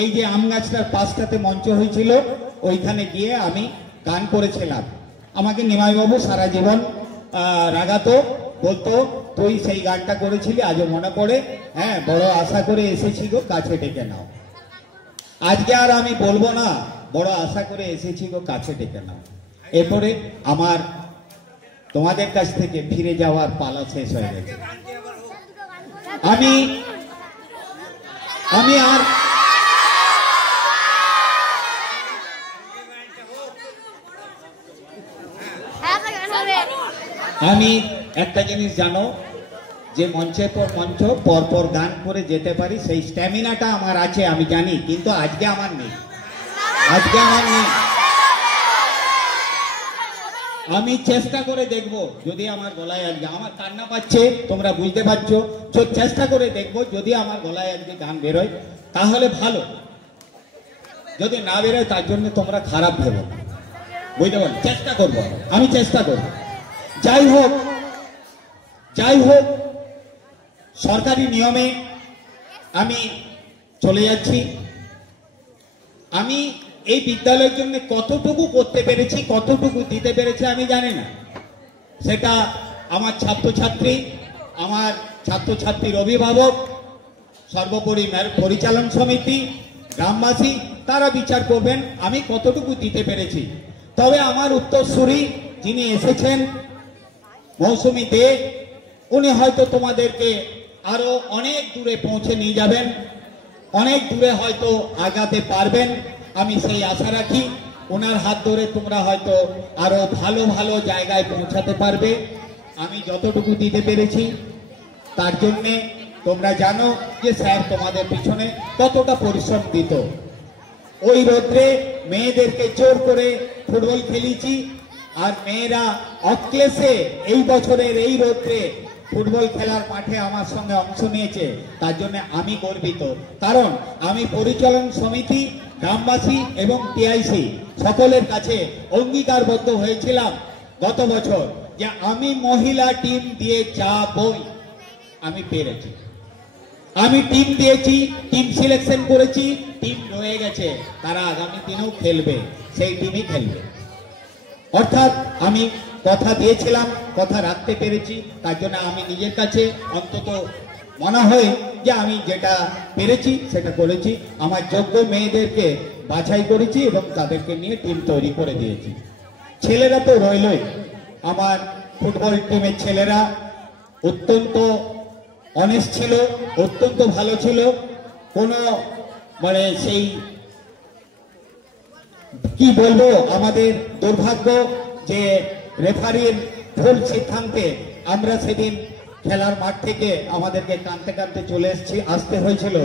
এই যে আম গাছটার পাশটাতে মঞ্চ হয়েছিল, ওইখানে গিয়ে আমি গান করেছিলাম। আমাকে নিমাইবাবু সারা জীবন রাগাতো, বলতো তুই সেই গানটা করেছিলি, আজও মনে পড়ে, হ্যাঁ বড় আশা করে এসেছি গো, কাছে ডেকে নাও। আজকে আর আমি বলবো না বড় আশা করে এসেছি গো, কাছে ডেকে নাও। এরপরে আমার তোমাদের কাছ থেকে ফিরে যাওয়ার পালা শেষ হয়ে গেছে। আমি একটা জিনিস জানো, যে মঞ্চের পর মঞ্চ পরপর গান করে যেতে পারি, সেই স্ট্যামিনাটা আমার আছে আমি জানি, কিন্তু আজকে আমার নেই। আমি চেষ্টা করে দেখব, যদি আমার গলায় আজকে, আমার কান্না পাচ্ছে তোমরা বুঝতে পারছো, চেষ্টা করে দেখব যদি আমার গলায় আজকে গান বেরোয় তাহলে ভালো, যদি না বেরোয় তার জন্য তোমরা খারাপ ভেবো, বুঝতে পারো। চেষ্টা করবো, আমি চেষ্টা করবো। যাই হোক সরকারি নিয়মে আমি চলে যাচ্ছি। আমি এই বিদ্যালয়ের জন্য কতটুকু করতে পেরেছি, কতটুকু দিতে পেরেছি আমি জানি না। সেটা আমার ছাত্রছাত্রী, আমার ছাত্রছাত্রীর অভিভাবক, সর্বোপরি পরিচালন সমিতি, গ্রামবাসী, তারা বিচার করবেন আমি কতটুকু দিতে পেরেছি। তবে আমার উত্তরসূরি যিনি এসেছেন, মৌসুমী দে, উনি হয়তো তোমাদেরকে আরো অনেক দূরে পৌঁছে নিয়ে যাবেন, অনেক দূরে হয়তো আগাতে পারবেন, আমি সেই আশা রাখি। ওনার হাত ধরে তোমরা হয়তো আরো ভালো ভালো জায়গায় পৌঁছাতে পারবে। আমি যতটুকু দিতে পেরেছি তার জন্যে তোমরা জানো যে স্যার তোমাদের পিছনে কতটা পরিশ্রম দিত। ওই রোদ্রে মেয়েদেরকে জোর করে ফুটবল খেলিয়েছি, আর মেয়েরা অক্লেশে এই বছরের এই রোদ্রে ফুটবল খেলার মাঠে আমার সঙ্গে অংশ নিয়েছে। তার জন্য আমি গর্বিত, কারণ আমি পরিচালন সমিতি, গ্রামবাসী এবং টিআইসি সকলের কাছে অঙ্গীকারবদ্ধ হয়েছিলাম গত বছর যে আমি মহিলা টিম দিয়ে যাবই। আমি পেরেছি, আমি টিম দিয়েছি, টিম সিলেকশন করেছি, টিম রয়ে গেছে, তারা আগামী দিনেও খেলবে, সেই টিমই খেলবে। অর্থাৎ আমি কথা দিয়েছিলাম, কথা রাখতে পেরেছি। তার জন্য আমি নিজের কাছে অন্তত মনে হয় যে আমি যেটা পেরেছি সেটা করেছি। আমার যোগ্য মেয়েদেরকে বাছাই করেছি এবং তাদেরকে নিয়ে টিম তৈরি করে দিয়েছি। ছেলেরা তো রইলই, আমার ফুটবল টিমের ছেলেরা অত্যন্ত অনেস্ট ছিল, অত্যন্ত ভালো ছিল। কোনো মানে সেই কি বলবো, আমাদের দুর্ভাগ্য যে রেফারির ভুল সিদ্ধান্তে আমরা সেদিন খেলার মাঠ থেকে আমাদেরকে কাঁদতে কাঁদতে চলে আসতে হয়েছিল।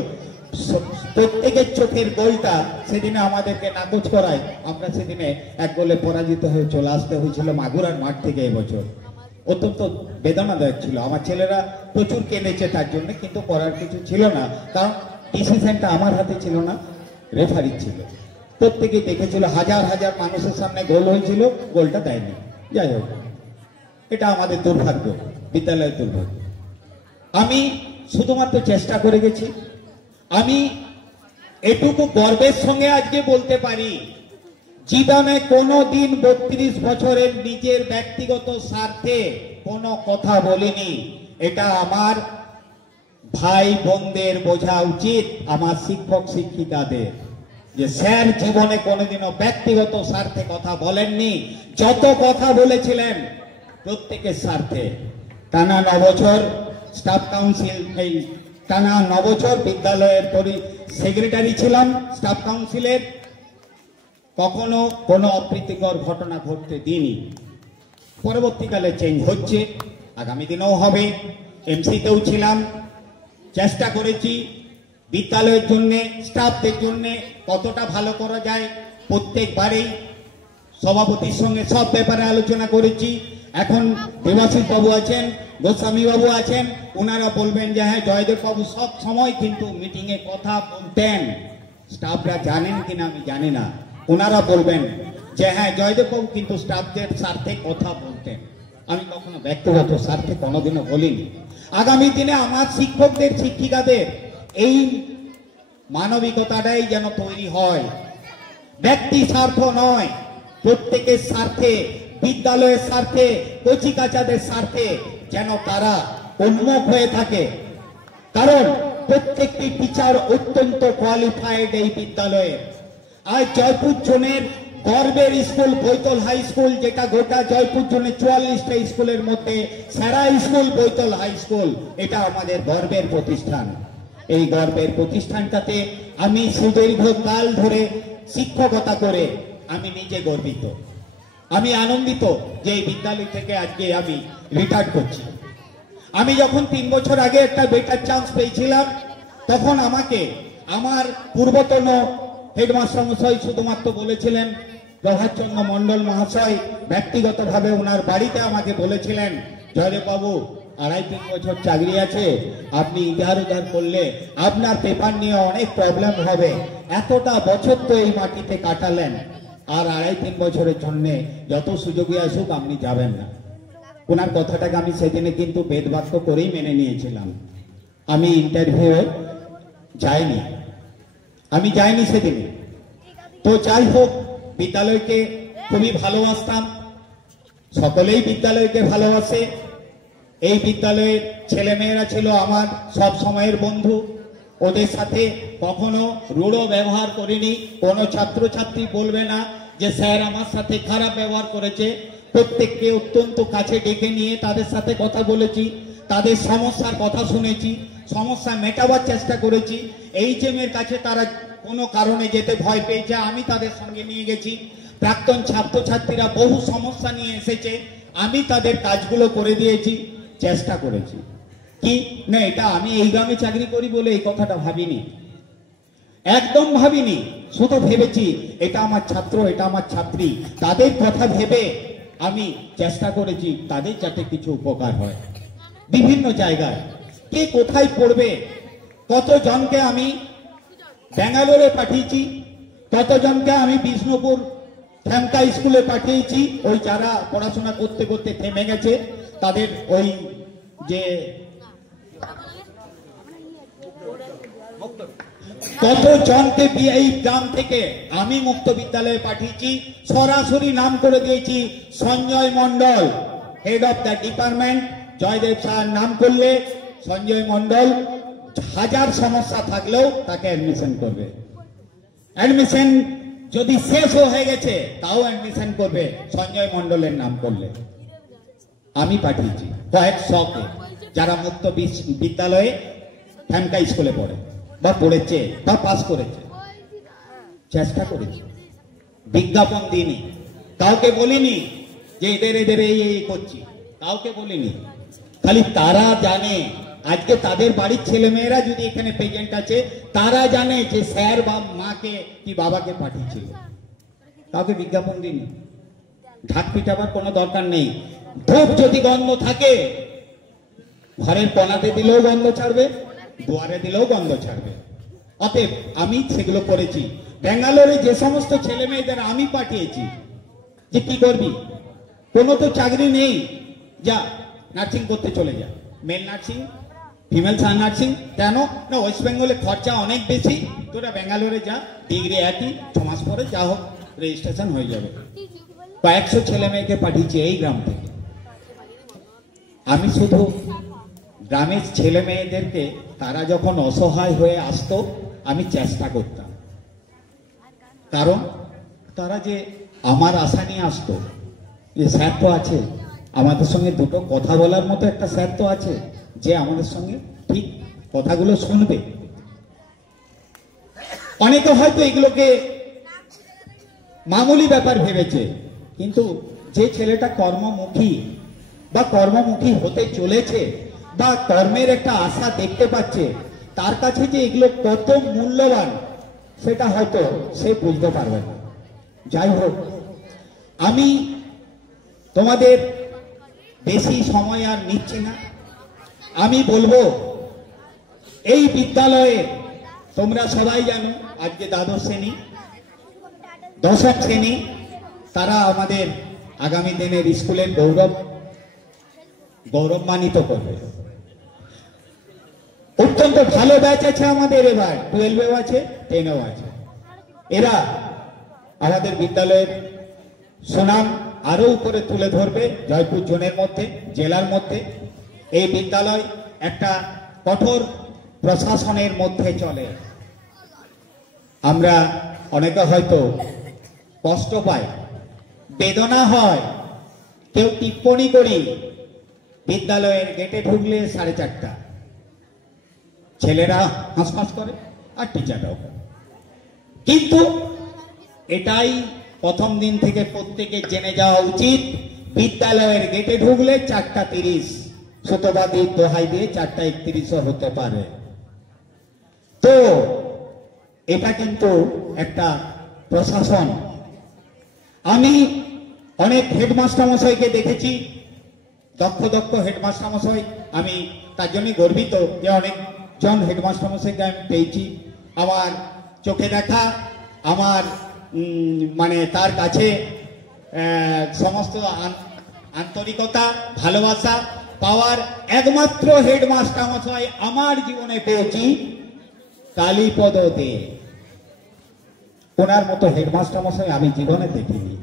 প্রত্যেকের চোখের গোলটা সেদিনে আমাদেরকে নাকচ করায় আমরা সেদিনে এক গোলে পরাজিত হয়ে চলে আসতে হয়েছিল মাগুরার মাঠ থেকে এবছর। অত্যন্ত বেদনাদায়ক ছিল। আমার ছেলেরা প্রচুর কেঁদেছে তার জন্য, কিন্তু করার কিছু ছিল না, কারণ ডিসিশনটা আমার হাতে ছিল না, রেফারি ছিল। প্রত্যেকে দেখেছিল, হাজার হাজার মানুষের সামনে গোল হয়েছিল, গোলটা দেয়নি। যাই হোক, এটা আমাদের দুর্ভাগ্য, বিদ্যালয়ের দুর্ভাগ্য। আমি শুধুমাত্র চেষ্টা করে গেছি। আমি এটুকু গর্বের সঙ্গে আজকে বলতে পারি, জীবনে কোনোদিন 32 বছরের নিজের ব্যক্তিগত স্বার্থে কোনো কথা বলিনি। এটা আমার ভাই বোনদের বোঝা উচিত, আমার শিক্ষক শিক্ষিকাদের, যে স্যার জীবনে কোনোদিনও ব্যক্তিগত স্বার্থে কথা বলেননি। যত কথা বলেছিলেন প্রত্যেকের স্বার্থে। টানা 9 বছর স্টাফ কাউন্সিল, এই টানা 9 বছর বিদ্যালয়ের সেক্রেটারি ছিলাম স্টাফ কাউন্সিলের, কখনো কোনো অপ্রীতিকর ঘটনা ঘটতে দিইনি। পরবর্তীকালে চেঞ্জ হচ্ছে, আগামী দিনেও হবে। এমসিতেও ছিলাম, চেষ্টা করেছি বিদ্যালয়ের জন্য, স্টাফদের জন্য কতটা ভালো করা যায়। প্রত্যেকবারেই সভাপতির সঙ্গে সব ব্যাপারে আলোচনা করেছি। এখন দেবাশিস বাবু আছেন, গোস্বামী বাবু আছেন, ওনারা বলবেন যে হ্যাঁ, জয়দেব বাবু সব সময় কিন্তু মিটিংয়ে কথা বলতেন। স্টাফরা জানেন কিনা আমি জানি না, ওনারা বলবেন যে হ্যাঁ, জয়দেব বাবু কিন্তু স্টাফদের স্বার্থে কথা বলতেন। আমি কখনো ব্যক্তিগত স্বার্থে কোনোদিনও বলিনি। আগামী দিনে আমার শিক্ষকদের শিক্ষিকাদের এই মানবিকতাটাই যেন তৈরি হয়, ব্যক্তি স্বার্থ নয়, প্রত্যেকের স্বার্থে, বিদ্যালয়ের স্বার্থে, কচিকাচাদের স্বার্থে যেন তারা উন্মুখ হয়ে থাকে। কারণ প্রত্যেকটি টিচার অত্যন্ত কোয়ালিফাইড এই বিদ্যালয়ে। আজ জয়পুর জোনের গর্বের স্কুল বৈতল হাই স্কুল, যেটা গোটা জয়পুর জোনে 44টা স্কুলের মধ্যে সেরা স্কুল বৈতল হাই স্কুল। এটা আমাদের গর্বের প্রতিষ্ঠান। এই গর্বের প্রতিষ্ঠানটাতে আমি সুদীর্ঘ কাল ধরে শিক্ষকতা করে আমি নিজে গর্বিত, আমি আনন্দিত যে এই বিদ্যালয় থেকে আজকে আমি রিটায়ার করছি। আমি যখন 3 বছর আগে একটা বেটার চান্স পেয়েছিলাম, তখন আমাকে আমার পূর্বতন হেডমাস্টার মশাই শুধুমাত্র বলেছিলেন, প্রভাতচন্দ্র মন্ডল মহাশয় ব্যক্তিগতভাবে ওনার বাড়িতে আমাকে বলেছিলেন, জয়দেব বাবু 2.5-3 বছর চাকরি আছে, আপনি ইধার উধার করলে আপনার পেপার নিয়ে অনেক প্রবলেম হবে। এতটা বছর তো এই মাটিতে কাটালেন, আর 2.5-3 বছরের জন্য যত সুযোগই আসুক আপনি যাবেন না। ওনার কথাটাকে আমি সেদিনে কিন্তু বেদবাক্য করেই মেনে নিয়েছিলাম। আমি ইন্টারভিউ যাইনি সেদিনে। তো যাই হোক, বিদ্যালয়কে খুবই ভালোবাসতাম, সকলেই বিদ্যালয়কে ভালোবাসে। এই বিদ্যালয়ের ছেলেমেয়েরা ছিল আমার সব সময়ের বন্ধু, ওদের সাথে কখনো রূঢ় ব্যবহার করিনি। কোনো ছাত্রছাত্রী বলবে না যে স্যার আমার সাথে খারাপ ব্যবহার করেছে। প্রত্যেককে অত্যন্ত কাছে ডেকে নিয়ে তাদের সাথে কথা বলেছি, তাদের সমস্যার কথা শুনেছি, সমস্যা মেটাবার চেষ্টা করেছি। এইচএমের কাছে তারা কোনো কারণে যেতে ভয় পেয়েছে, আমি তাদের সঙ্গে নিয়ে গেছি। প্রাক্তন ছাত্রছাত্রীরা বহু সমস্যা নিয়ে এসেছে, আমি তাদের কাজগুলো করে দিয়েছি, চেষ্টা করেছি। কি না, এটা আমি এই গ্রামে চাকরি করি বলে এই কথাটা ভাবিনি, একদম ভাবিনি। শুধু ভেবেছি এটা আমার ছাত্র, এটা আমার ছাত্রী, তাদের কথা ভেবে আমি চেষ্টা করেছি তাদের যাতে কিছু উপকার হয়। বিভিন্ন জায়গায় কে কোথায় পড়বে, কতজনকে আমি ব্যাঙ্গালোরে পাঠিয়েছি, কতজনকে আমি বিষ্ণুপুর ঠ্যামকা স্কুলে পাঠিয়েছি, ওই যারা পড়াশোনা করতে করতে থেমে গেছে তাদের ওই যে কতজনকে এই গ্রাম থেকে আমি মুক্ত বিদ্যালয়ে পাঠিয়েছি। সরাসরি নাম করে দিয়েছি Sanjay Mondal, head of the department. Joydev sir নাম করলে সঞ্জয় মন্ডল হাজার সমস্যা থাকলেও তাকে অ্যাডমিশন করবে। অ্যাডমিশন যদি শেষ হয়ে গেছে তাও অ্যাডমিশন করবে সঞ্জয় মন্ডলের নাম করলে। আমি পাঠিয়েছি কয়েক শকে যারা মুক্ত বিদ্যালয়ে ঠ্যামকা স্কুলে পড়ে বা পড়েছে বা পাস করেছে। চেষ্টা করেছি, বিজ্ঞাপন দিইনি, কাউকে বলিনি যে এদের এই করছি, কাউকে বলিনি। খালি তারা জানে, আজকে তাদের বাড়ির ছেলেমেয়েরা যদি এখানে প্রেজেন্ট আছে, তারা জানে যে স্যার বা মাকে কি বাবাকে পাঠিয়েছিল। কাউকে বিজ্ঞাপন দিইনি, ঢাক পিটাবার কোনো দরকার নেই। ধূপ যদি গন্ধ থাকে, ঘরের কোণাতে দিলেও গন্ধ ছাড়বে, দুয়ারে দিলেও গন্ধ ছাড়বে। অতএব আমি সেগুলো করেছি। ব্যাঙ্গালোরে যে সমস্ত ছেলে মেয়েদের আমি পাঠিয়েছি যে কি করবি, কোনো তো চাকরি নেই, যা নার্সিং করতে চলে যা, মেল নার্সিং, ফিমেল নার্সিং। কেন না, ওয়েস্ট বেঙ্গলে খরচা অনেক বেশি, তোরা ব্যাঙ্গালোরে যা, ডিগ্রি একই, 6 মাস পরে যা হোক রেজিস্ট্রেশন হয়ে যাবে। কয়েকশো ছেলে মেয়েকে পাঠিয়েছি এই গ্রাম থেকে। আমি শুধু গ্রামের ছেলে মেয়েদেরকে তারা যখন অসহায় হয়ে আসতো আমি চেষ্টা করতাম, কারণ তারা যে আমার আশা নিয়ে আসতো যে স্যার তো আছে আমাদের সঙ্গে, দুটো কথা বলার মতো একটা স্যার তো আছে যে আমাদের সঙ্গে ঠিক কথাগুলো শুনবে। অনেকে হয়তো এগুলোকে মামুলি ব্যাপার ভেবেছে, কিন্তু যে ছেলেটা কর্মমুখী বা কর্মমুখী হতে চলেছে বা কর্মের একটা আশা দেখতে পাচ্ছে, তার কাছে যে এগুলো কত মূল্যবান সেটা হয়তো সে বুঝতে পারবে না। যাই হোক, আমি তোমাদের বেশি সময় আর নিচ্ছি না। আমি বলবো এই বিদ্যালয়ে তোমরা সবাই জানো আজকে দ্বাদশ শ্রেণী, দশম শ্রেণী, তারা আমাদের আগামী দিনের স্কুলের গৌরবমানিত করবে। অত্যন্ত ভালো ব্যাচ আছে আমাদের, এবার 12-এও আছে, 10-এও আছে। এরা আমাদের বিদ্যালয়ের সুনাম আরো উপরে তুলে ধরবে জয়পুর জোনের মধ্যে, জেলার মধ্যে। এই বিদ্যালয় একটা কঠোর প্রশাসনের মধ্যে চলে। আমরা অনেকে হয়তো কষ্ট পাই, বেদনা হয়, কেউ টিপ্পণী করি, বিদ্যালয়ের গেটে ঢুকলে 4:30, ছেলেরা হাঁসফাঁস করে আর টিচাররাও করে। কিন্তু এটাই প্রথম দিন থেকে প্রত্যেকে জেনে যাওয়া উচিত, বিদ্যালয়ের গেটে ঢুকলে 4:30, সুতোবাদী দোহাই দিয়ে 4:31 হতে পারে। তো এটা কিন্তু একটা প্রশাসন। আমি অনেক হেডমাস্টার মশাইকে দেখেছি, দক্ষ হেডমাস্টার মশাই, আমি তার জন্যই গর্বিত যে অনেকজন হেডমাস্টার মশাইকে আমি পেয়েছি। আমার চোখে দেখা, আমার মানে তার কাছে সমস্ত আন্তরিকতা, ভালোবাসা পাওয়ার একমাত্র হেডমাস্টার মশাই আমার জীবনে পেয়েছি কালীপদ দে। ওনার মতো হেডমাস্টার মশাই আমি জীবনে দেখিনি।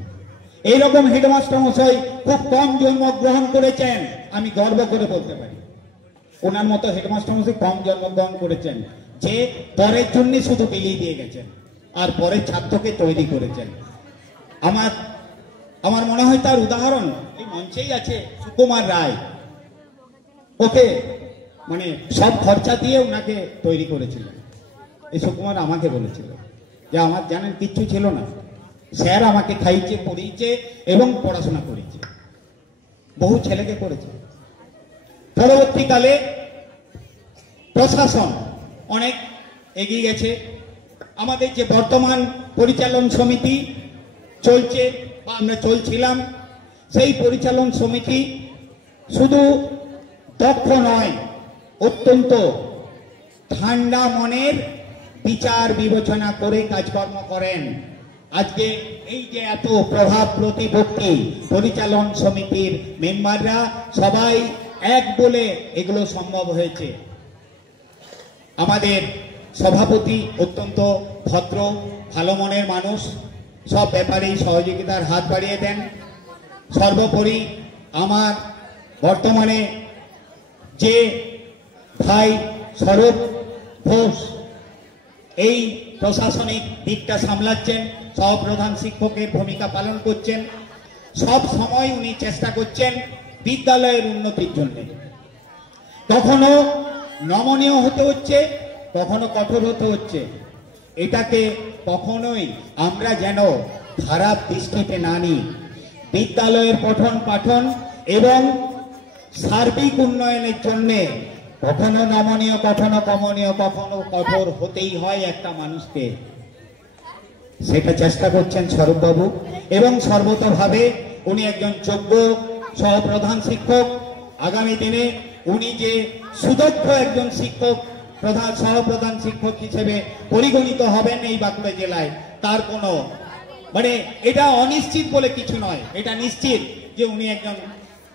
এইরকম হেডমাস্টার মশাই খুব কম জন্মগ্রহণ করেছেন, আমি গর্ব করে বলতে পারি। ওনার মতো হেডমাস্টার মশাই কম জন্মগ্রহণ করেছেন, যে পরের জন্য শুধু বিলিয়ে দিয়ে গেছেন আর পরের ছাত্রকে তৈরি করেছেন। আমার মনে হয় তার উদাহরণ এই মঞ্চেই আছে, সুকুমার রায়। ওকে মানে সব খরচা দিয়ে ওনাকে তৈরি করেছিলেন। এই সুকুমার আমাকে বলেছিল যে আমার জানেন কিচ্ছু ছিল না, স্যার আমাকে খাইয়েছে, পড়িয়েছে এবং পড়াশোনা করেছে, বহু ছেলেকে করেছে। পরবর্তীকালে প্রশাসন অনেক এগিয়ে গেছে। আমাদের যে বর্তমান পরিচালন সমিতি চলছে বা আমরা চলছিলাম, সেই পরিচালন সমিতি শুধু দক্ষ নয়, অত্যন্ত ঠান্ডা মনের বিচার বিবেচনা করে কাজকর্ম করেন। আজকে এই যে এত প্রভাব প্রতিপত্তি, পরিচালন সমিতির মেম্বাররা সবাই এক বলে এগুলো সম্ভব হয়েছে। আমাদের সভাপতি অত্যন্ত ভদ্র, ভালো মনের মানুষ, সব ব্যাপারেই সহযোগিতার হাত বাড়িয়ে দেন। সর্বোপরি আমার বর্তমানে যে ভাই স্বরূপ ঘোষ এই প্রশাসনিক দিকটা সামলাচ্ছেন, সহপ্রধান শিক্ষকের ভূমিকা পালন করছেন, সব সময় উনি চেষ্টা করছেন বিদ্যালয়ের উন্নতির জন্য। কখনো নমনীয় হতে হচ্ছে, কখনো কঠোর হতে হচ্ছে। এটাকে কখনোই আমরা যেন খারাপ দৃষ্টিতে না নিই। বিদ্যালয়ের পঠন পাঠন এবং সার্বিক উন্নয়নের জন্য কখনো নমনীয়, কখনো কমনীয়, কখনো কঠোর হতেই হয় একটা মানুষকে। সেটা চেষ্টা করছেন স্বরূপবাবু, এবং সর্বতভাবে উনি একজন যোগ্য সহপ্রধান শিক্ষক। আগামী দিনে উনি যে সুদক্ষ একজন শিক্ষক, সহপ্রধান শিক্ষক হিসেবে পরিগণিত হবেন এই বাঁকুড়া জেলায়, তার কোনো মানে এটা অনিশ্চিত বলে কিছু নয়, এটা নিশ্চিত যে উনি একজন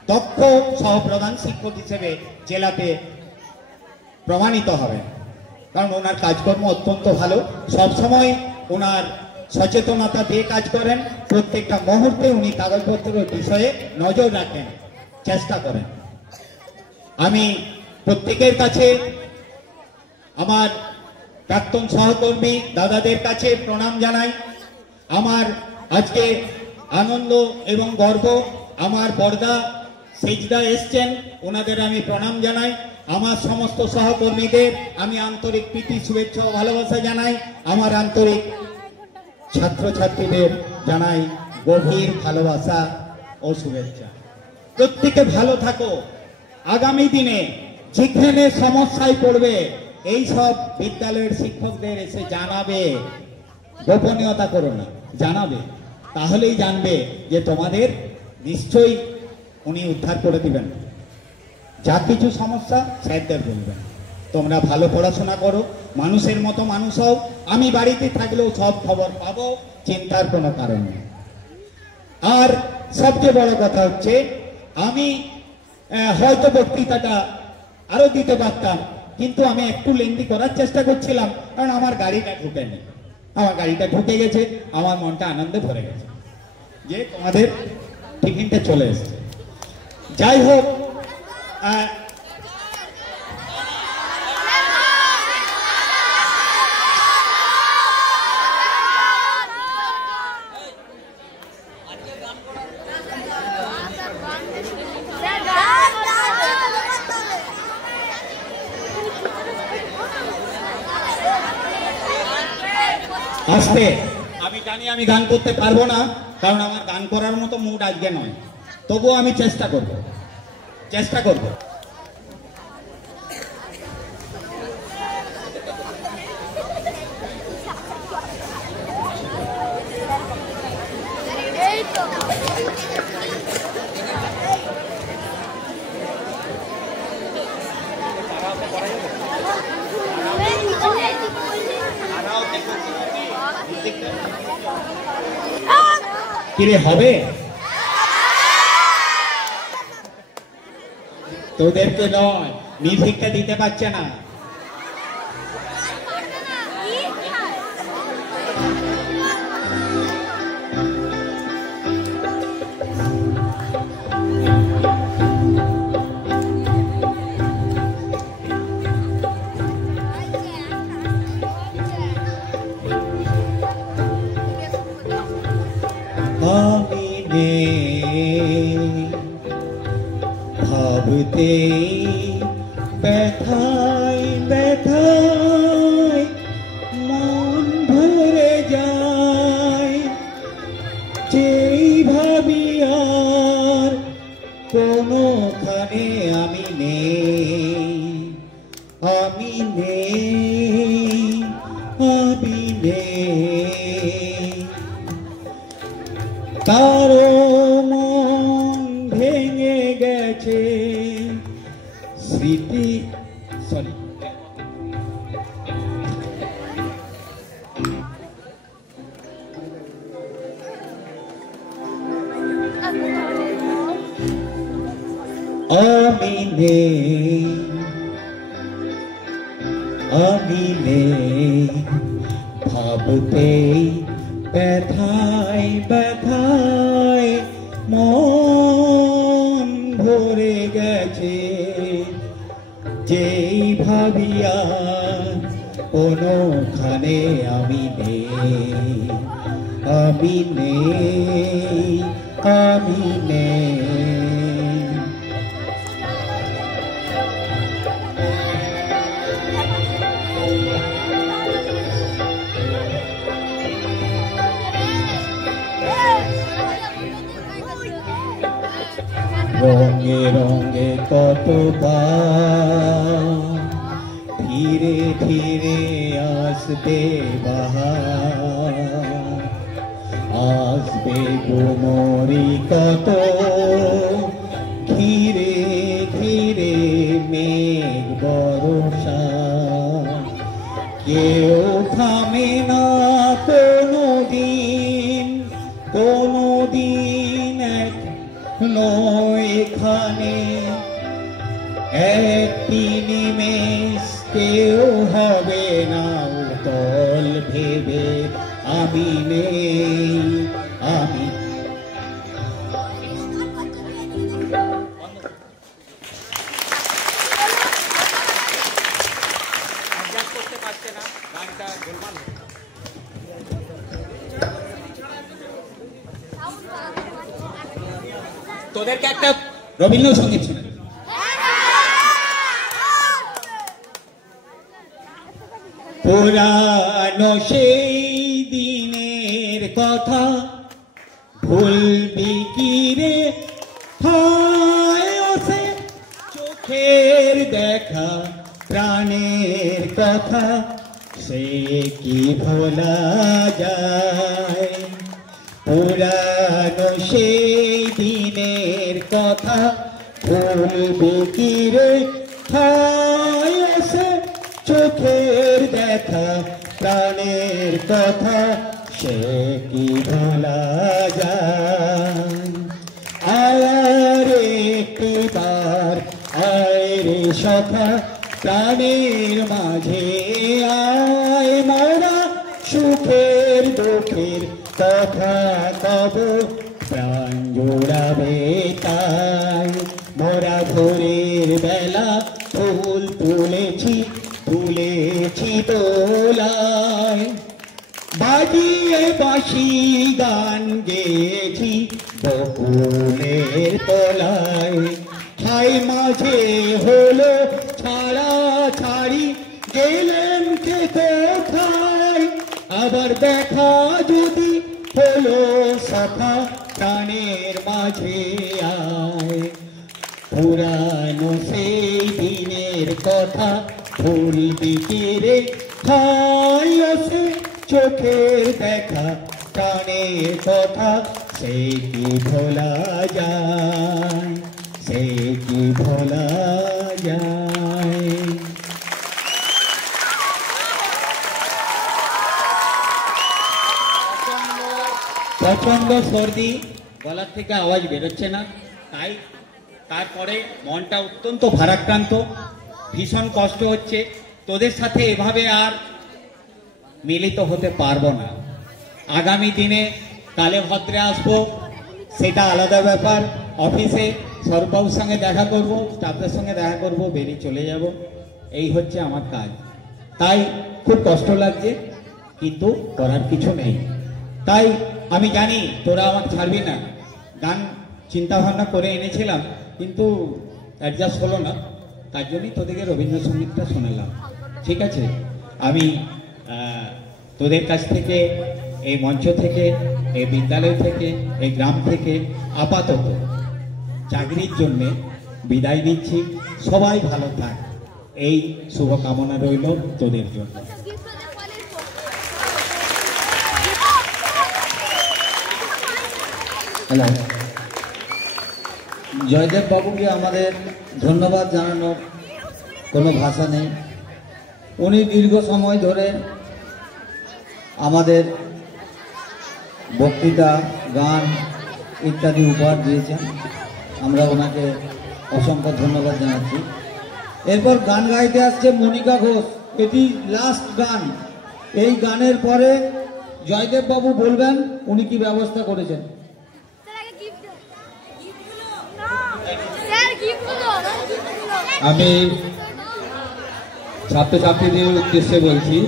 দক্ষ সহপ্রধান শিক্ষক হিসেবে জেলাতে প্রমাণিত হবেন। কারণ ওনার কাজকর্ম অত্যন্ত ভালো, সবসময় ওনার সচেতনতা দিয়ে কাজ করেন, প্রত্যেকটা মুহূর্তে উনি কাগজপত্রের বিষয়ে নজর রাখেন, চেষ্টা করেন। আমি প্রত্যেকের কাছে, আমার প্রাক্তন সহকর্মী দাদাদের কাছে প্রণাম জানাই। আমার আজকে আনন্দ এবং গর্ব, আমার বর্দা সেজদা এসছেন, ওনাদের আমি প্রণাম জানাই। আমার সমস্ত সহকর্মীদের আমি আন্তরিক প্রীতি, শুভেচ্ছা ও ভালোবাসা জানাই। আমার আন্তরিক ছাত্রছাত্রীদের জানাই গভীর ভালোবাসা ও শুভেচ্ছা। প্রত্যেকে ভালো থাকো। আগামী দিনে যেখানে সমস্যায় পড়বে এই সব বিদ্যালয়ের শিক্ষকদের এসে জানাবে, গোপনীয়তা করো না, জানাবে, তাহলেই জানবে যে তোমাদের নিশ্চয়ই উনি উদ্ধার করে দিবেন। যা কিছু সমস্যা স্যারদের বলবেন। তোমরা ভালো পড়াশোনা করো, মানুষের মতো মানুষ হও। আমি বাড়িতে থাকলেও সব খবর পাবো, চিন্তার কোনো কারণ নেই। আর সবচেয়ে বড় কথা হচ্ছে, আমি হয়তো বক্তৃতাটা আরো দিতে পারতাম, কিন্তু আমি একটু লেন্দি করার চেষ্টা করছিলাম, কারণ আমার গাড়িটা ঢুকেনি। আমার গাড়িটা ঢুকে গেছে, আমার মনটা আনন্দে ভরে গেছে যে তোমাদের টিফিনটা চলে এসেছে। যাই হোক, আস্তে, আমি জানি আমি গান করতে পারবো না, কারণ আমার গান করার মতো মুড আজকে নয়, তবুও আমি চেষ্টা করব। কিরে হবে? তোদেরকে নয়, নিভিক্ষা দিতে পারছে না। ভাবতে ব্যথায় ব্যথায় মন ভরে যায়, যেই ভাবি আর কোনোখানে আমি নেই, আমি নেই। কারো মন ভেঙে গেছে, স্মৃতি সরি আমি নেই, ভাবতে ব্যথায় ব্যথায় মন ভরে গেছে, যেই ভাবিয়া কোনোখানে আমি নেই। রঙে রঙে কতবার ধীরে ধীরে আসবে বাহার, আসবে গুমরি কত এখানে একটি নিমেষ কেউ হবে না উতল ভেবে আমি নেই আমি তোদেরকে একটা রবীন্দ্রসঙ্গীত শোনা পুরানো সেই দিনের কথা ভুলবি কি রে হায় ওসে চোখের দেখা প্রাণের কথা সে কি ভোলা যায় পুরানো সেই দিনের কথা ভুলবি কি রে হায় ওসে চোখের দেখা প্রাণের কথা সে কি ভোলা যায় আর একটিবার আয় রে সখা প্রাণের মাঝে আয় মোরা সুখের দুঃখের কথা কব প্রাণ জোড়াবে তাই মোরা ভোরের বেলা ফুল তুলেছি তুলেছি দোলায় বাজিয়ে বাঁশি গান গেয়েছি বকুলের তলায় হাই মাঝে হলো ছাড়া ছাড়ি গেলেন কে কোথায় আবার দেখা যদি হলো সখা প্রাণের মাঝে আয় পুরানো সেই দিনের কথা ভুলবি কি রে হায় ওসে চোখের দেখা প্রাণের কথা সে কি ভোলা যায় সে কি ভোলা যায় প্রচন্ড সর্দি গলার থেকে আওয়াজ বেরোচ্ছে না তাই তারপরে মনটা অত্যন্ত ভারাক্রান্ত ভীষণ কষ্ট হচ্ছে তোদের সাথে এভাবে আর মিলিত হতে পারবো না আগামী দিনে কালে ভদ্রে আসবো সেটা আলাদা ব্যাপার অফিসে সরবাবুর সঙ্গে দেখা করব স্টাফদের সঙ্গে দেখা করব বেরিয়ে চলে যাব এই হচ্ছে আমার কাজ তাই খুব কষ্ট লাগছে কিন্তু করার কিছু নেই তাই আমি জানি তোরা আমাকে ছাড়বি না গান চিন্তা ভাবনা করে এনেছিলাম কিন্তু অ্যাডজাস্ট হলো না তার জন্যই তোদেরকে রবীন্দ্রসঙ্গীতটা শোনালাম ঠিক আছে আমি তোদের কাছ থেকে এই মঞ্চ থেকে এই বিদ্যালয় থেকে এই গ্রাম থেকে আপাতত চাকরির জন্যে বিদায় নিচ্ছি সবাই ভালো থাক এই শুভকামনা রইল তোদের জন্য হ্যালো জয়দেব বাবুকে আমাদের ধন্যবাদ জানানোর কোনো ভাষা নেই উনি দীর্ঘ সময় ধরে আমাদের বক্তৃতা গান ইত্যাদি উপহার দিয়েছেন আমরা ওনাকে অসংখ্য ধন্যবাদ জানাচ্ছি এরপর গান গাইতে আসছে মনিকা ঘোষ এটি লাস্ট গান এই গানের পরে জয়দেব বাবু বলবেন উনি কি ব্যবস্থা করেছেন আমি ছাত্রছাত্রীদের উদ্দেশ্যে বলছি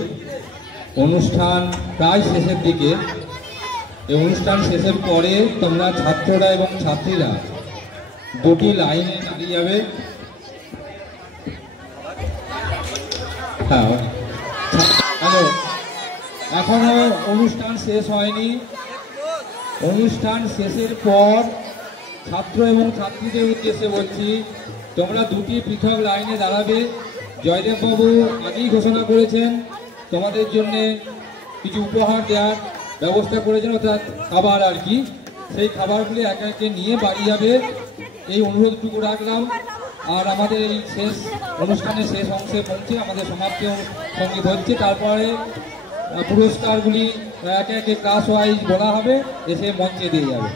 অনুষ্ঠান প্রায় শেষের দিকে এই অনুষ্ঠান শেষের পরে তোমরা ছাত্ররা এবং ছাত্রীরা দুটি লাইনে দাঁড়িয়ে যাবে হ্যাঁ হ্যালো এখনো অনুষ্ঠান শেষ হয়নি অনুষ্ঠান শেষের পর ছাত্র এবং ছাত্রীদের উদ্দেশ্যে বলছি তোমরা দুটি পৃথক লাইনে দাঁড়াবে জয়দেববাবু আগেই ঘোষণা করেছেন তোমাদের জন্য কিছু উপহার দেওয়ার ব্যবস্থা করেছেন অর্থাৎ খাবার আর কি সেই খাবারগুলি একে একে নিয়ে বাড়ি যাবে এই অনুরোধটুকু রাখলাম আর আমাদের এই শেষ অনুষ্ঠানের শেষ অংশে পৌঁছে আমাদের সমাপ্তি সঙ্গীত হচ্ছে তারপরে পুরস্কারগুলি একে একে ক্লাস ওয়াইজ বলা হবে এসে মঞ্চে দিয়ে যাবে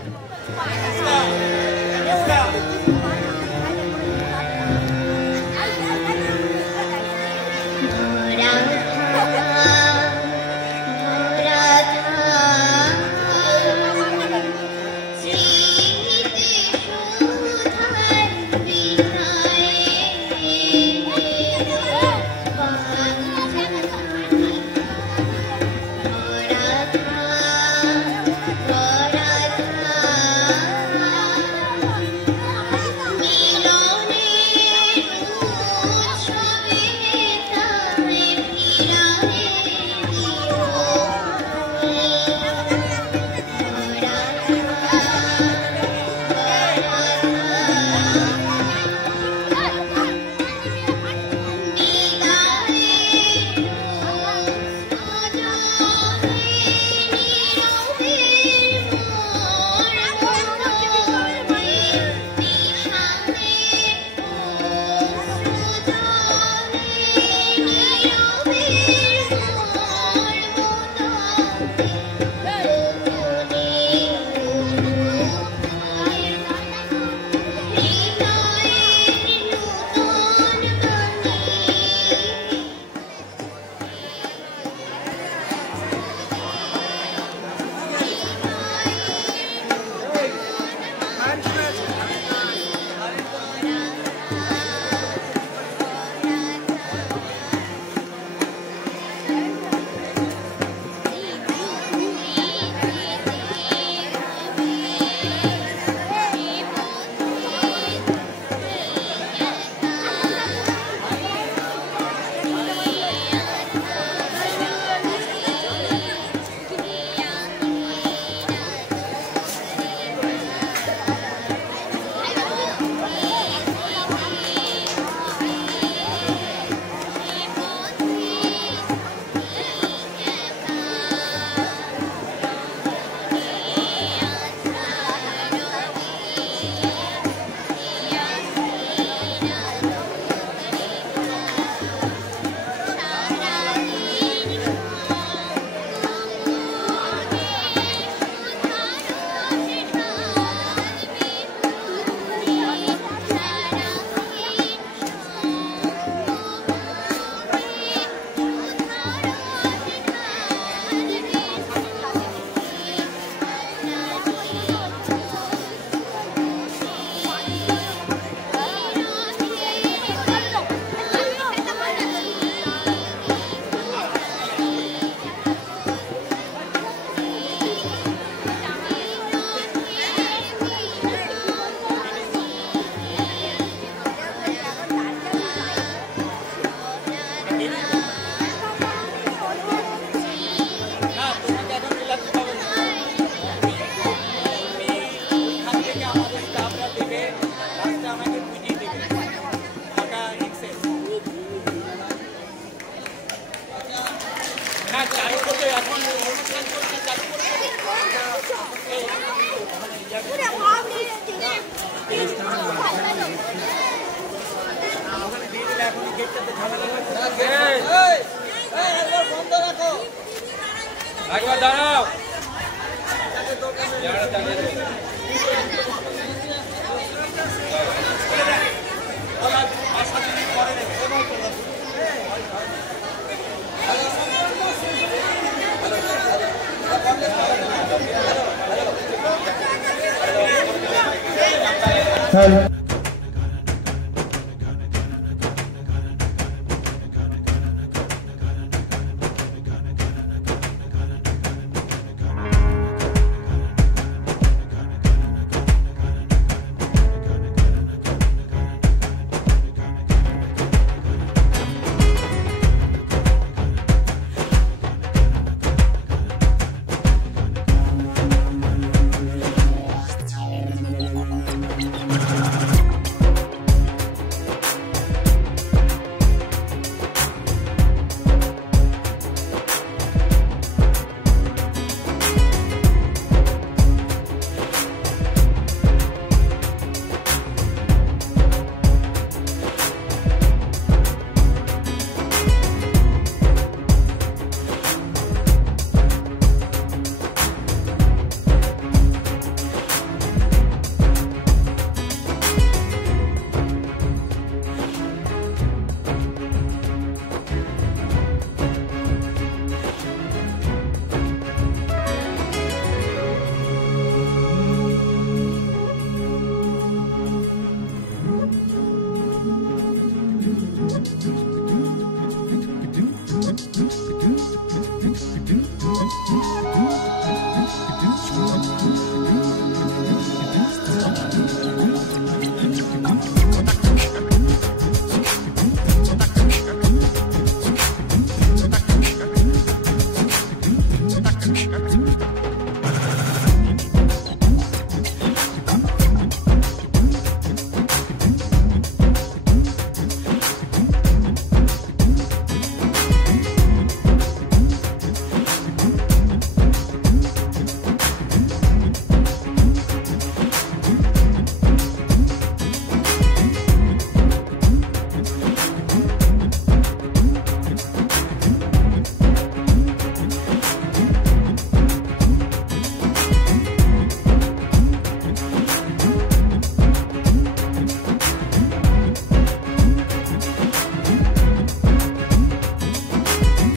একবার দাঁড়াও। হ্যাঁ